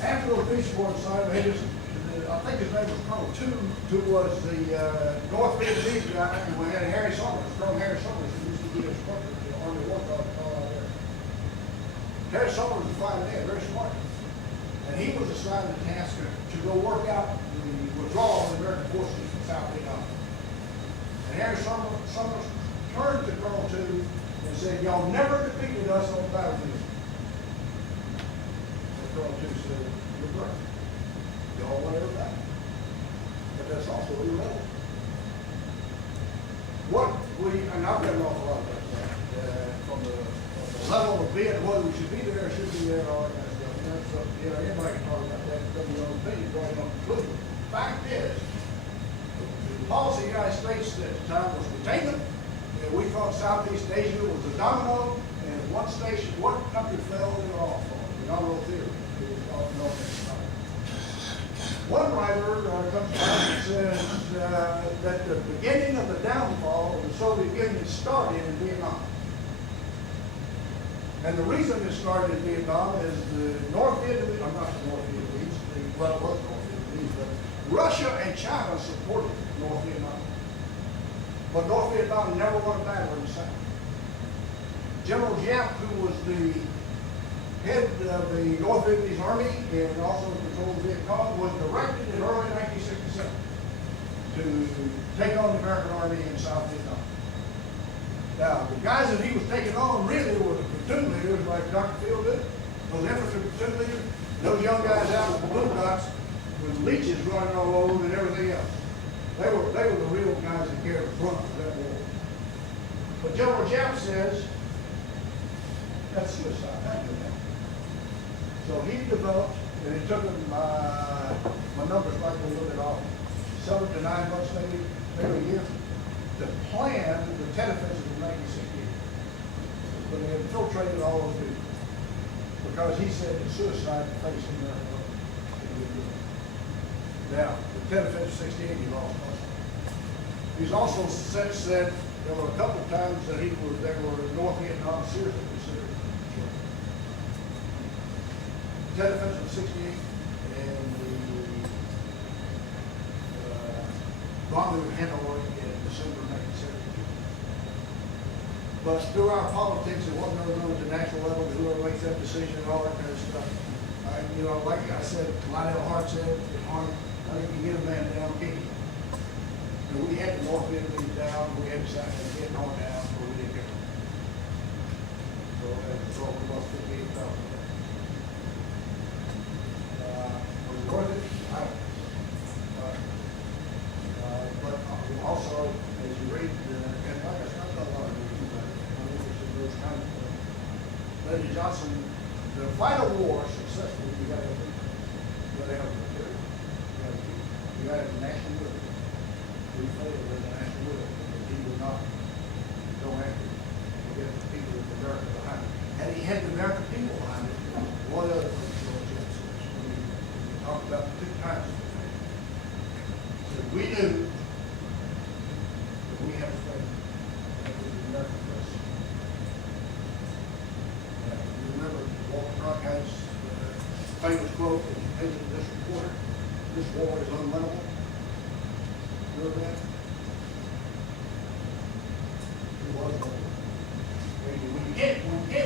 after the peace accord signed, I think his name was Colonel who was the North Vietnamese guy, and we had Harry Summers, Colonel Harry Summers, who used to be a instructor at the Army War College out there. Harry Summers was a fine man, very smart. And he was assigned the task to go work out the withdrawal of the American forces from South Vietnam. And Harry Summers turned to Colonel and said, y'all never defeated us on the battlefield. And Colonel said, you're right. Y'all won every battle. But that's also irrelevant. And I've read an awful lot about that, from the level of being, whether we should be there or should be there, and all that kind of stuff. So, anybody can talk about that, come your own opinion, draw your own conclusion. Fact is, the policy of the United States at the time was containment. And we thought Southeast Asia was a domino, and one country fell, they were all falling. The domino theory. It was called the domino. One writer comes along and says that the beginning of the downfall of the Soviet Union started in Vietnam. And the reason it started in Vietnam is the North Vietnamese, not the North Vietnamese, well, it was North Vietnamese, but Russia and China supported North Vietnam. But North Vietnam never won a battle in the South. General Giap, who was the head of the North Vietnamese Army and also controlled the Viet Cong, was directed in early 1967 to take on the American Army in South Vietnam. Now, the guys that he was taking on really were the platoon leaders like Dr. Field did, those infantry platoon leaders, those young guys out in the boondocks with leeches running all over and everything else. They were the real guys that carried the brunt of that war. But General Giap says, that's suicide, I do that. So he developed, and it took him, my numbers might be a little bit off, 7 to 9 months maybe, every year to plan the tent offenses in 1968. But they infiltrated all those people because he said that suicide faced America. Now, the tent offense of 68, he lost also. He's also since said there were a couple of times that there were North Vietnam seriously considered. Tent offense of 68 and the bombing of Hanoi in December 1972. But through our politics, it wasn't ever known at the national level, whoever makes that decision and all that kind of stuff. Like I said, Lionel Hart said, I think you get a man down, can't you? And we had the North Vietnamese down, we had the South Vietnam down, but we didn't get them. So as a result, we lost 58,000. Was it worth it? I don't know. But also, as you read, and like I said, I've done a lot of reading about it. I'm interested in those kind of things. Lady Johnson, the final war successful, you got to have military, you got to have the national will. We failed with the national will, but he would not go after it to get the people of America behind it. And he had the American people behind it. One other thing, we talked about the 2 times. So we knew that we had a friend that was the American press. You remember Walter Cronkite's famous quote that he painted in this reporter, "This war is unwinnable." You know that? It was unwinnable. When you can't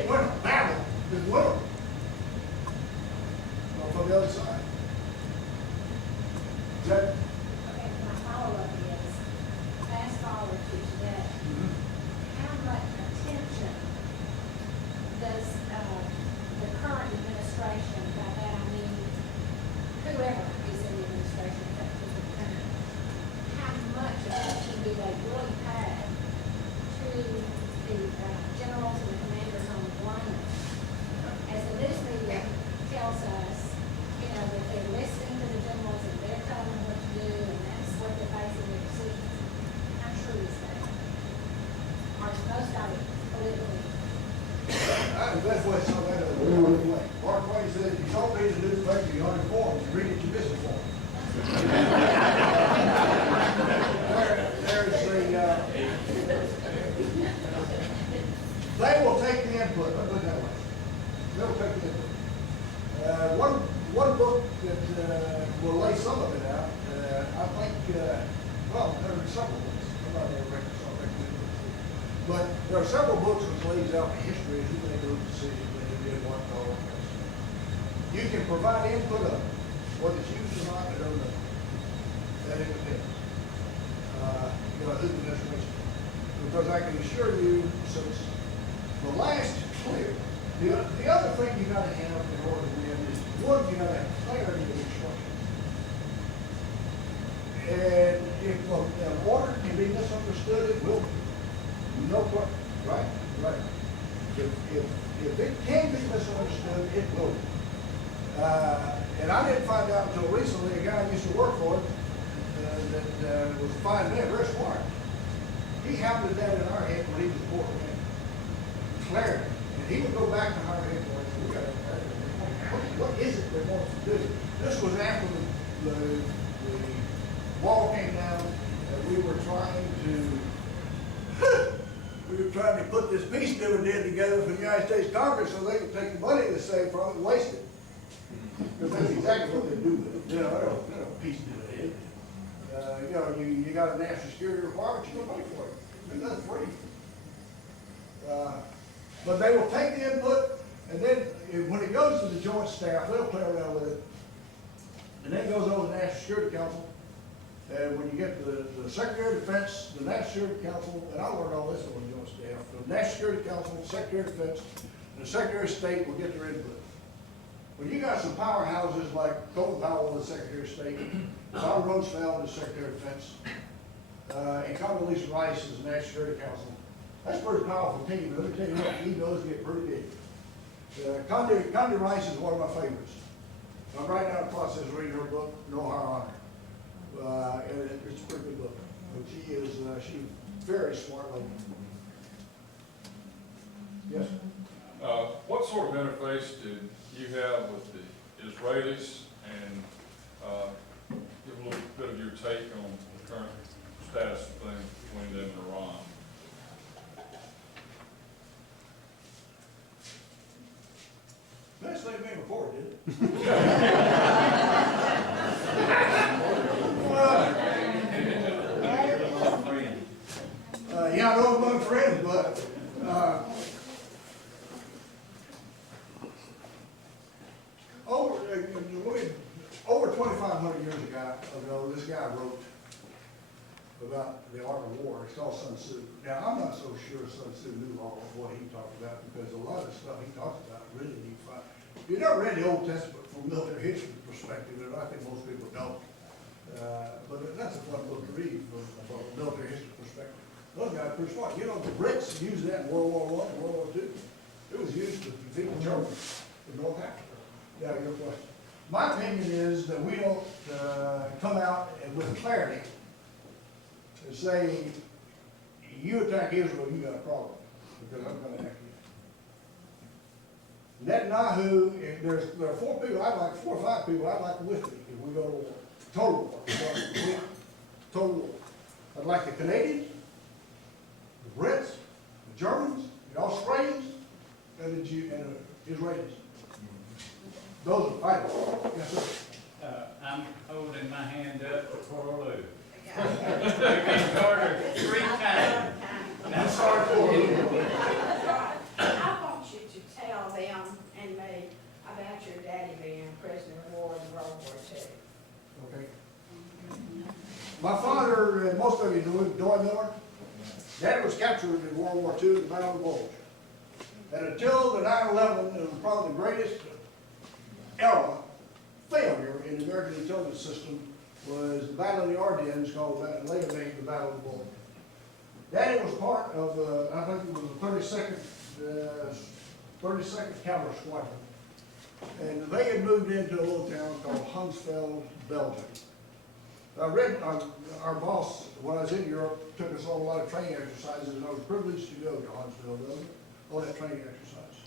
win a battle, just win them. Well, from the other side. Is that? Okay, my follow-up is, fast forward to today, how much attention does the current administration, by that I mean whoever is in the administration at the time, how much attention do they really pay to the generals and the commanders on the line? As the news media tells us, that they're listening to the generals and they're telling them what to do, and that's what they're basing their decisions. How true is that? Or is most of it politically? The best way to sum that up is Mark Twain. Mark Twain said, "You don't read the newspaper, you're uninformed. You read it, you misinformed." They will take the input. Let's put it that way. They will take the input. One book that will lay some of it out. I think. Well, there are several books. I'm not going to recommend books, but there are several books which lays out the history of who made those decisions and who did what and all that kind of stuff. You can provide input of it, whether it's used or not, I don't know. That it depends. Who the administration. Because I can assure you, since the last clear, the other thing you got to have in order to win is, one, you got to have clarity of instruction. And if an order can be misunderstood, it will be. No question. Right? Right. If it can be misunderstood, it will be. And I didn't find out until recently, a guy I used to work for that was a fine man, very smart. He hammered that in our head when he was poor man. Clarity. And he would go back to our head and say, "We got to clarity. What is it they want us to do?" This was after the wall came down, and we were trying to put this peace dividend together for the United States Congress so they could take the money they saved from it and waste it. Because that's exactly what they do with it. They're a peace dividend. You got a national security requirement, you're going to pay for it. It's not free. But they will take the input, and then when it goes to the Joint Staff, they'll play around with it. And then it goes over to the National Security Council. And when you get the Secretary of Defense, the National Security Council, and I learned all this on the Joint Staff, the National Security Council, the Secretary of Defense, and the Secretary of State will get their input. When you got some powerhouses like Colin Powell, the Secretary of State, Don Rumsfeld, the Secretary of Defense, and Condoleezza Rice is the National Security Council, that's a pretty powerful team. Let me tell you what, egos get pretty big. Condoleezza Rice is one of my favorites. I'm right now in the process of reading her book, No Higher Honor. And it's a pretty good book. But she is, she's very smart lady. Yes, sir. What sort of interface did you have with the Israelis, and give a little bit of your take on the current status of things between them and Iran? Best thing being recorded, didn't it? Yeah, I know among friends, but over 2,500 years ago, this guy wrote about the art of war. It's called Sun Tzu. Now, I'm not so sure Sun Tzu knew all of what he talked about, because a lot of the stuff he talks about really need to find. You never read the Old Testament from a military history perspective, and I think most people don't. But that's a fun book to read from a military history perspective. Those guys are pretty smart. You know, the Brits used that in World War I and World War II. It was used to defeat the Germans in North Africa. Yeah, your question. My opinion is that we don't come out with clarity and say, you attack Israel, you got a problem, because I'm going to attack you. Netanyahu, there are 4 people I'd like, 4 or 5 people I'd like with me if we go to war. Total war. Total war. I'd like the Canadians, the Brits, the Germans, the Australians, and the Israelis. Those are fighters. Yes, sir. I'm holding my hand up for Lou. We've been ordered 3 times. I'm sorry for you. I want you to tell them and me about your daddy being a prisoner of war in World War II. Okay. My father, and most of you know Miller. Dad was captured in World War II at the Battle of the Bulge. And until the 9/11, it was probably the greatest era failure in the American intelligence system was the Battle of the Ardennes, called later named the Battle of the Bulge. Daddy was part of, I think it was the 32nd Cavalry Squadron. And they had moved into a little town called Hunsfeld, Belgium. I read, our boss, when I was in Europe, took us on a lot of training exercises, and I was privileged to go to Hunsfeld, Belgium, on that training exercise.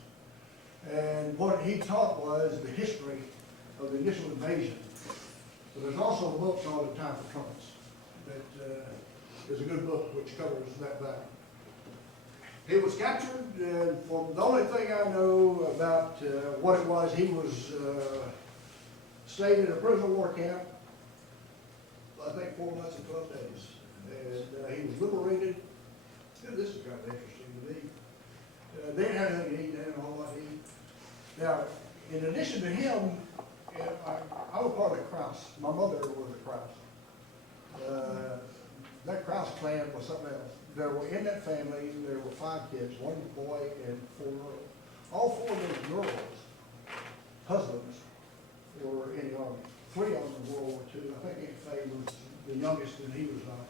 And what he taught was the history of the initial invasion. But there's also a book called The Time for Trumpets that is a good book which covers that battle. He was captured, and from the only thing I know about what it was, he was stayed in a prisoner of war camp, I think 4 months and 12 days. And he was liberated. Yeah, this is kind of interesting to me. They didn't have anything to eat, they didn't have a whole lot to eat. Now, in addition to him, I was part of the Krause. My mother was a Krause. That Krause clan was something else. There were, in that family, there were 5 kids, 1 boy and 4 girls. All 4 of those girls, husbands, were in the army. 3 of them in World War II. I think Aunt Faye was the youngest, and he was not.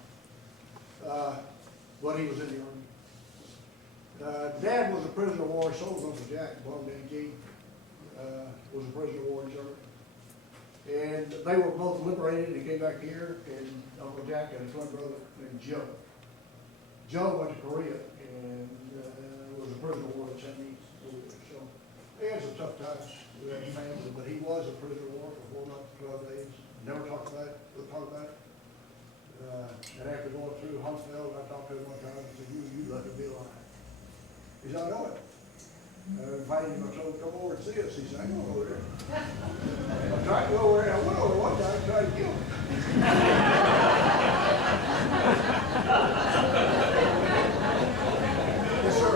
But he was in the army. Dad was a prisoner of war, so was Uncle Jack, Bob Dan King, was a prisoner of war in Germany. And they were both liberated and came back here, and Uncle Jack had a twin brother named Joe. Joe went to Korea and was a prisoner of war in Chinese. So he had some tough times with that family, but he was a prisoner of war for 4 months, 12 days. Never talked about it, and after going through Hunsfeld, I talked to him one time and said, you lucky to be alive. He said, I know it. I invited him, I told him to come over and see us. He said, I go over there. I tried to go over there, I went over one time and tried to kill him. Yes, sir.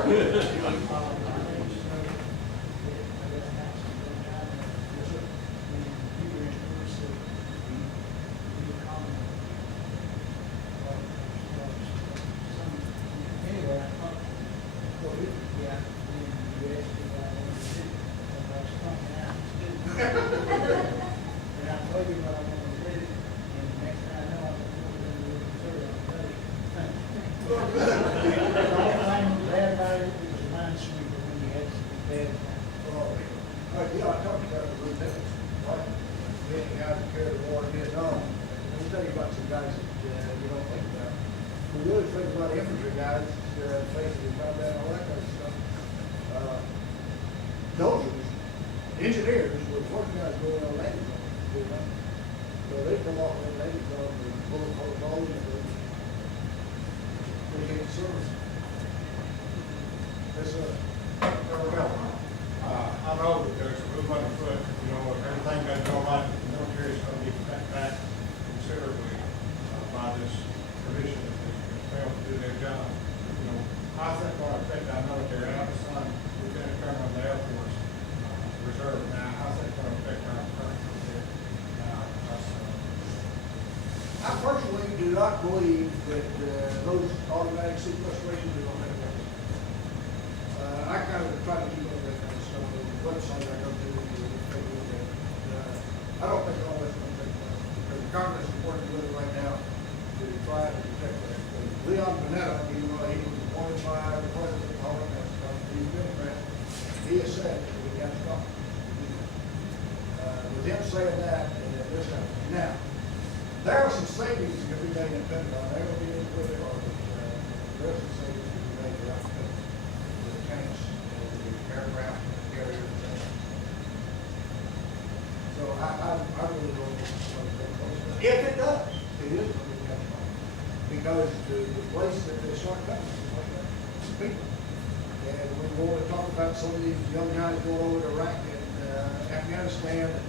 Yeah, I talked about the lieutenants, right? Being the guys that carried the war in Vietnam. Let me tell you about some guys that you don't think about. the other thing about infantry guys, faces and combat and all that kind of stuff, soldiers, engineers were the first guys going on landing zones, you know? So they come off on landing zones and pull all these things. Appreciate the service. Yes, sir. There we go. I know that there's a move underfoot, you know, if everything goes all right, the military is going to be cut back considerably by this commission that has failed to do their job. You know, how's that going to affect our military? I understand Lieutenant Colonel of the Air Force Reserve now. How's that going to affect our current military? I personally do not believe that those automatic sequestrations are going to have that. I kind of try to keep up that kind of stuff on the website I go to. I don't think all that's going to take place because Congress is working with it right now to try to protect that. Leon Panetta, even though he was appointed by the president and all that kind of stuff, he's been Democrat. He has said that we got to stop it. With him saying that, and this kind of thing. Now, there are some savings that can be made in Pentagon. They will be in where they are, but there are some savings that can be made without Pentagon. The tanks and the aircraft carriers and things. So I really don't know what's going to take place. If it does, it is going to be Pentagon. Because the place that they start coming is like that. It's people. And we want to talk about some of these young guys going over to Iraq and Afghanistan and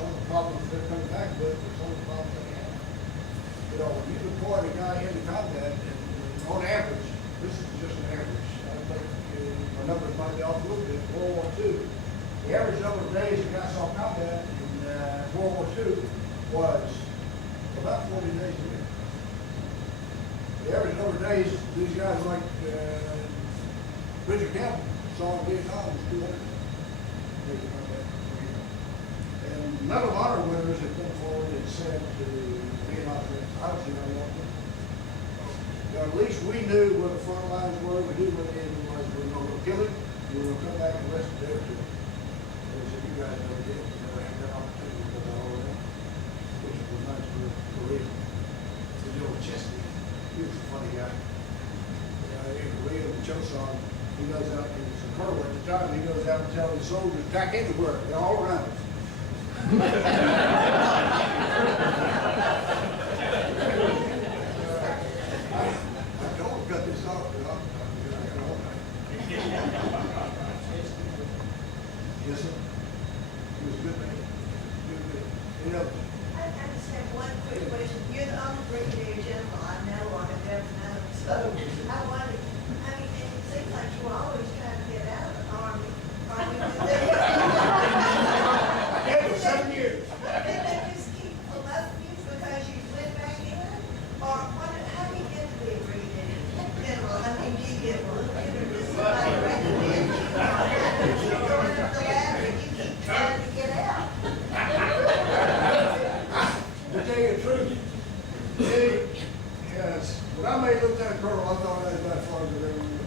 some of the problems they're coming back with, or some of the problems they have. You know, when you deploy a guy into combat, and on average, this is just an average. I think my numbers might be off a little bit. World War II, the average number of days a guy saw combat in World War II was about 40 days a year. The average number of days these guys like Richard Campbell saw in Vietnam was 200 days of combat per year. And none of our winners have come forward and said to Vietnam vets, I don't see how you want to. At least we knew where the front lines were, we knew where the enemy was, we were going to kill him, we were going to come back and rest the day or two. And they said, you guys never did, you never had that opportunity to go all around, which was nice for Korea. The old Chesney, he was a funny guy. In Korea, the Choson, he goes out, he was a colonel at the time, he goes out and tells the soldiers, attack anywhere, they're all around us. I don't cut this off, but I got all night. Yes, sir. He was a good man. Good man. You know, I just have one quick question. You're the only Brigadier General I know or have ever known, so I wondered, I mean, it seems like you were always trying to get out of the Army. Are you I did for 7 years. Did they just keep eluding you because you went back in? Or what, how do you get to be a Brigadier General? I mean, do you get introduced somebody recommend you? You go up the ladder and you keep trying to get out. To tell you the truth, yes, when I made Lieutenant Colonel, I thought I was by far the ever knew.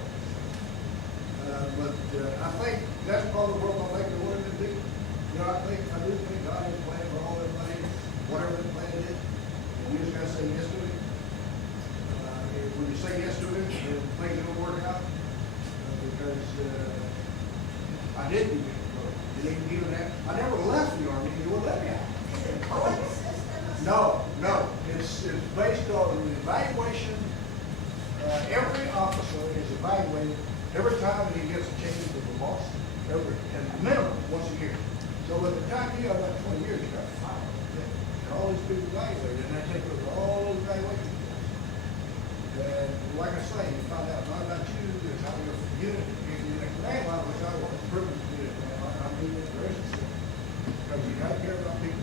But I think that's probably what I'll make it what it be. You know, I do think God has a plan for all everybody, whatever the plan is. And you just gotta say yes to it. When you say yes to it, then things will work out. Because I did do it. Even that, I never left the Army, you wouldn't let me out. Is it a point system or something? No, it's based on an evaluation. Every officer is evaluated every time he gets a change with the boss, and minimum once a year. So by the time you have about 20 years, you got 5. And all these people evaluated, and they take over all those evaluations. And like I say, you find out not about you, it's how your unit, if you're in a command line, which I was privileged to be in a command line, I'm being in the relationship. Because you gotta care about people.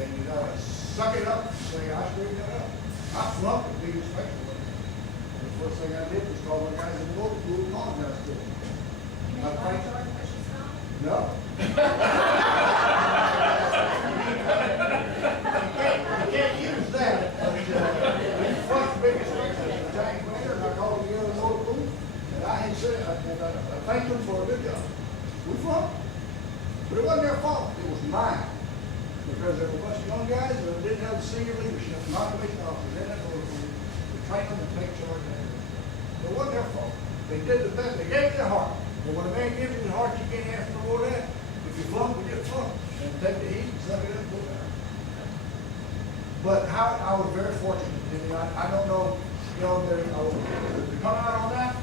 And you gotta suck it up and say, I screwed that up. I flunked the biggest special. And the first thing I did was call the guys in the local school and apologize to them. You mean like George Bush's mom? No. You can't use that. But you flunk the biggest special as a tank commander, and I called the other local school. And I had said, I thanked them for a good job. We flunked. But it wasn't their fault, it was mine. Because there were a bunch of young guys that didn't have the senior leadership, non-commissioned officers, they didn't know. train them and take charge of it. It wasn't their fault. They did the best. They gave me their heart. And when a man gives you his heart, you can't ask no more than that. If you flunk, you get flunked. And take the heat and suck it up and go down. But I was very fortunate. And I don't know, you know, to come out on that,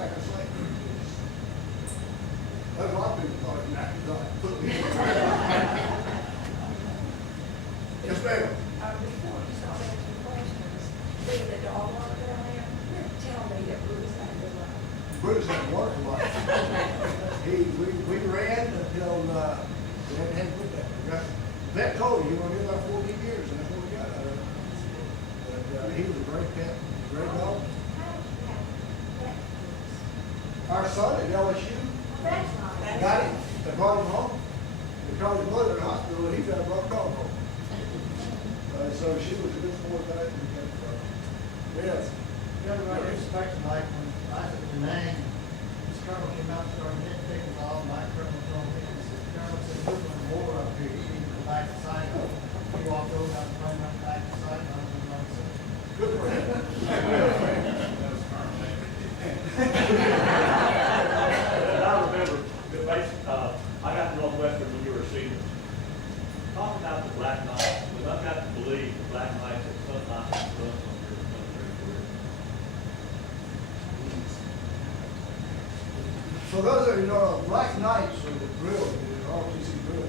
like I say, there's a lot of people thought it was Yes, ma'am. Before you start asking questions, being the dog walker down there, tell me that Bruce had the right. Bruce had a wonderful life. We ran until, we had to put that. Vet told you, want to get about 14 years, and that's what we got out of it. But he was a great pet, great dog. How did you have that? Our son at LSU, That's not. got him, they brought him home. They called his mother in the hospital, and he got a broke dog home. So she was a good sport that and yes. You ever got inspection like when I said the name, this colonel came out and started nitpicking all my colonel told me, and said, Colonel said, we're going to war up here, you need to go back to sign up. He walked over, I was playing up back to sign up, and I said, Good for him. I remember, I got to Northwestern when you were a senior. Talk about the Black Knights, because I've got to believe the Black Knights have some nice influence on your military career. For those of you who know, Black Knights are the drill, the ROTC drill,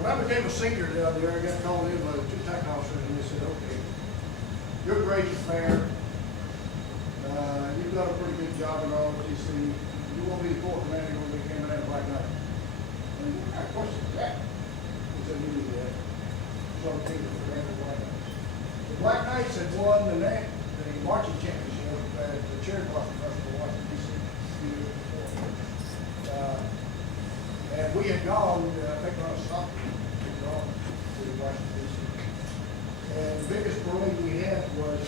when I became a senior down there, I got called in by the two tech officers, and they said, okay, your grades are fair. You've done a pretty good job in ROTC. You won't be the corps commander, you're going to be commanding a Black Knight. And I questioned that. Because I knew that. So I think the commander of Black Knights. The Black Knights had won the marching championship at the Cherry Blossom Festival in Washington, D.C. And we had gone, I think on a stop, we'd gone to Washington, D.C. And the biggest parade we had was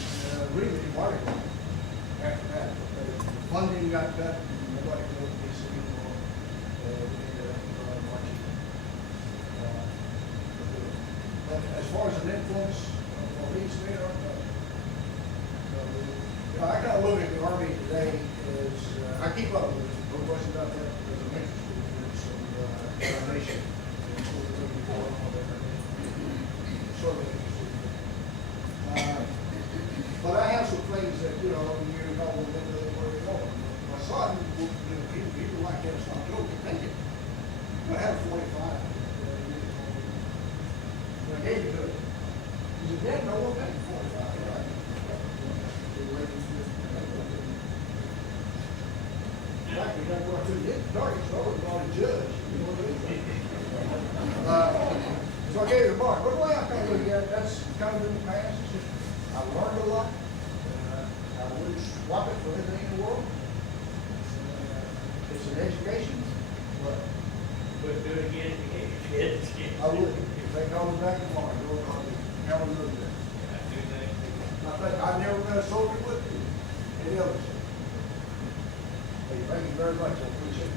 really Mardi Gras. After that, the funding got cut, and nobody could go to D.C. anymore. We ended up marching. But as far as an influence on these men, I kind of look at the Army today as, I keep up with it, no question about that, because I'm interested in some nation. Sort of interested in it. But I have some things that, you know, you know where we're going. My son, he would like that, it's not joking, take it. I have 45. I gave it to him. He said, Dad, no one paid 45. Actually, that's what I did. Target store was not a judge. You know what I mean? So I gave it a mark. But the way I kind of look at it, that's kind of in the past. It's just, I learned a lot. I wouldn't swap it for anything in the world. It's an education, but Do it again if you can. I would. If they call me back tomorrow, go on and have a look at it. I think I've never met a soldier with you. Any other soldier. Hey, thank you very much. I appreciate it.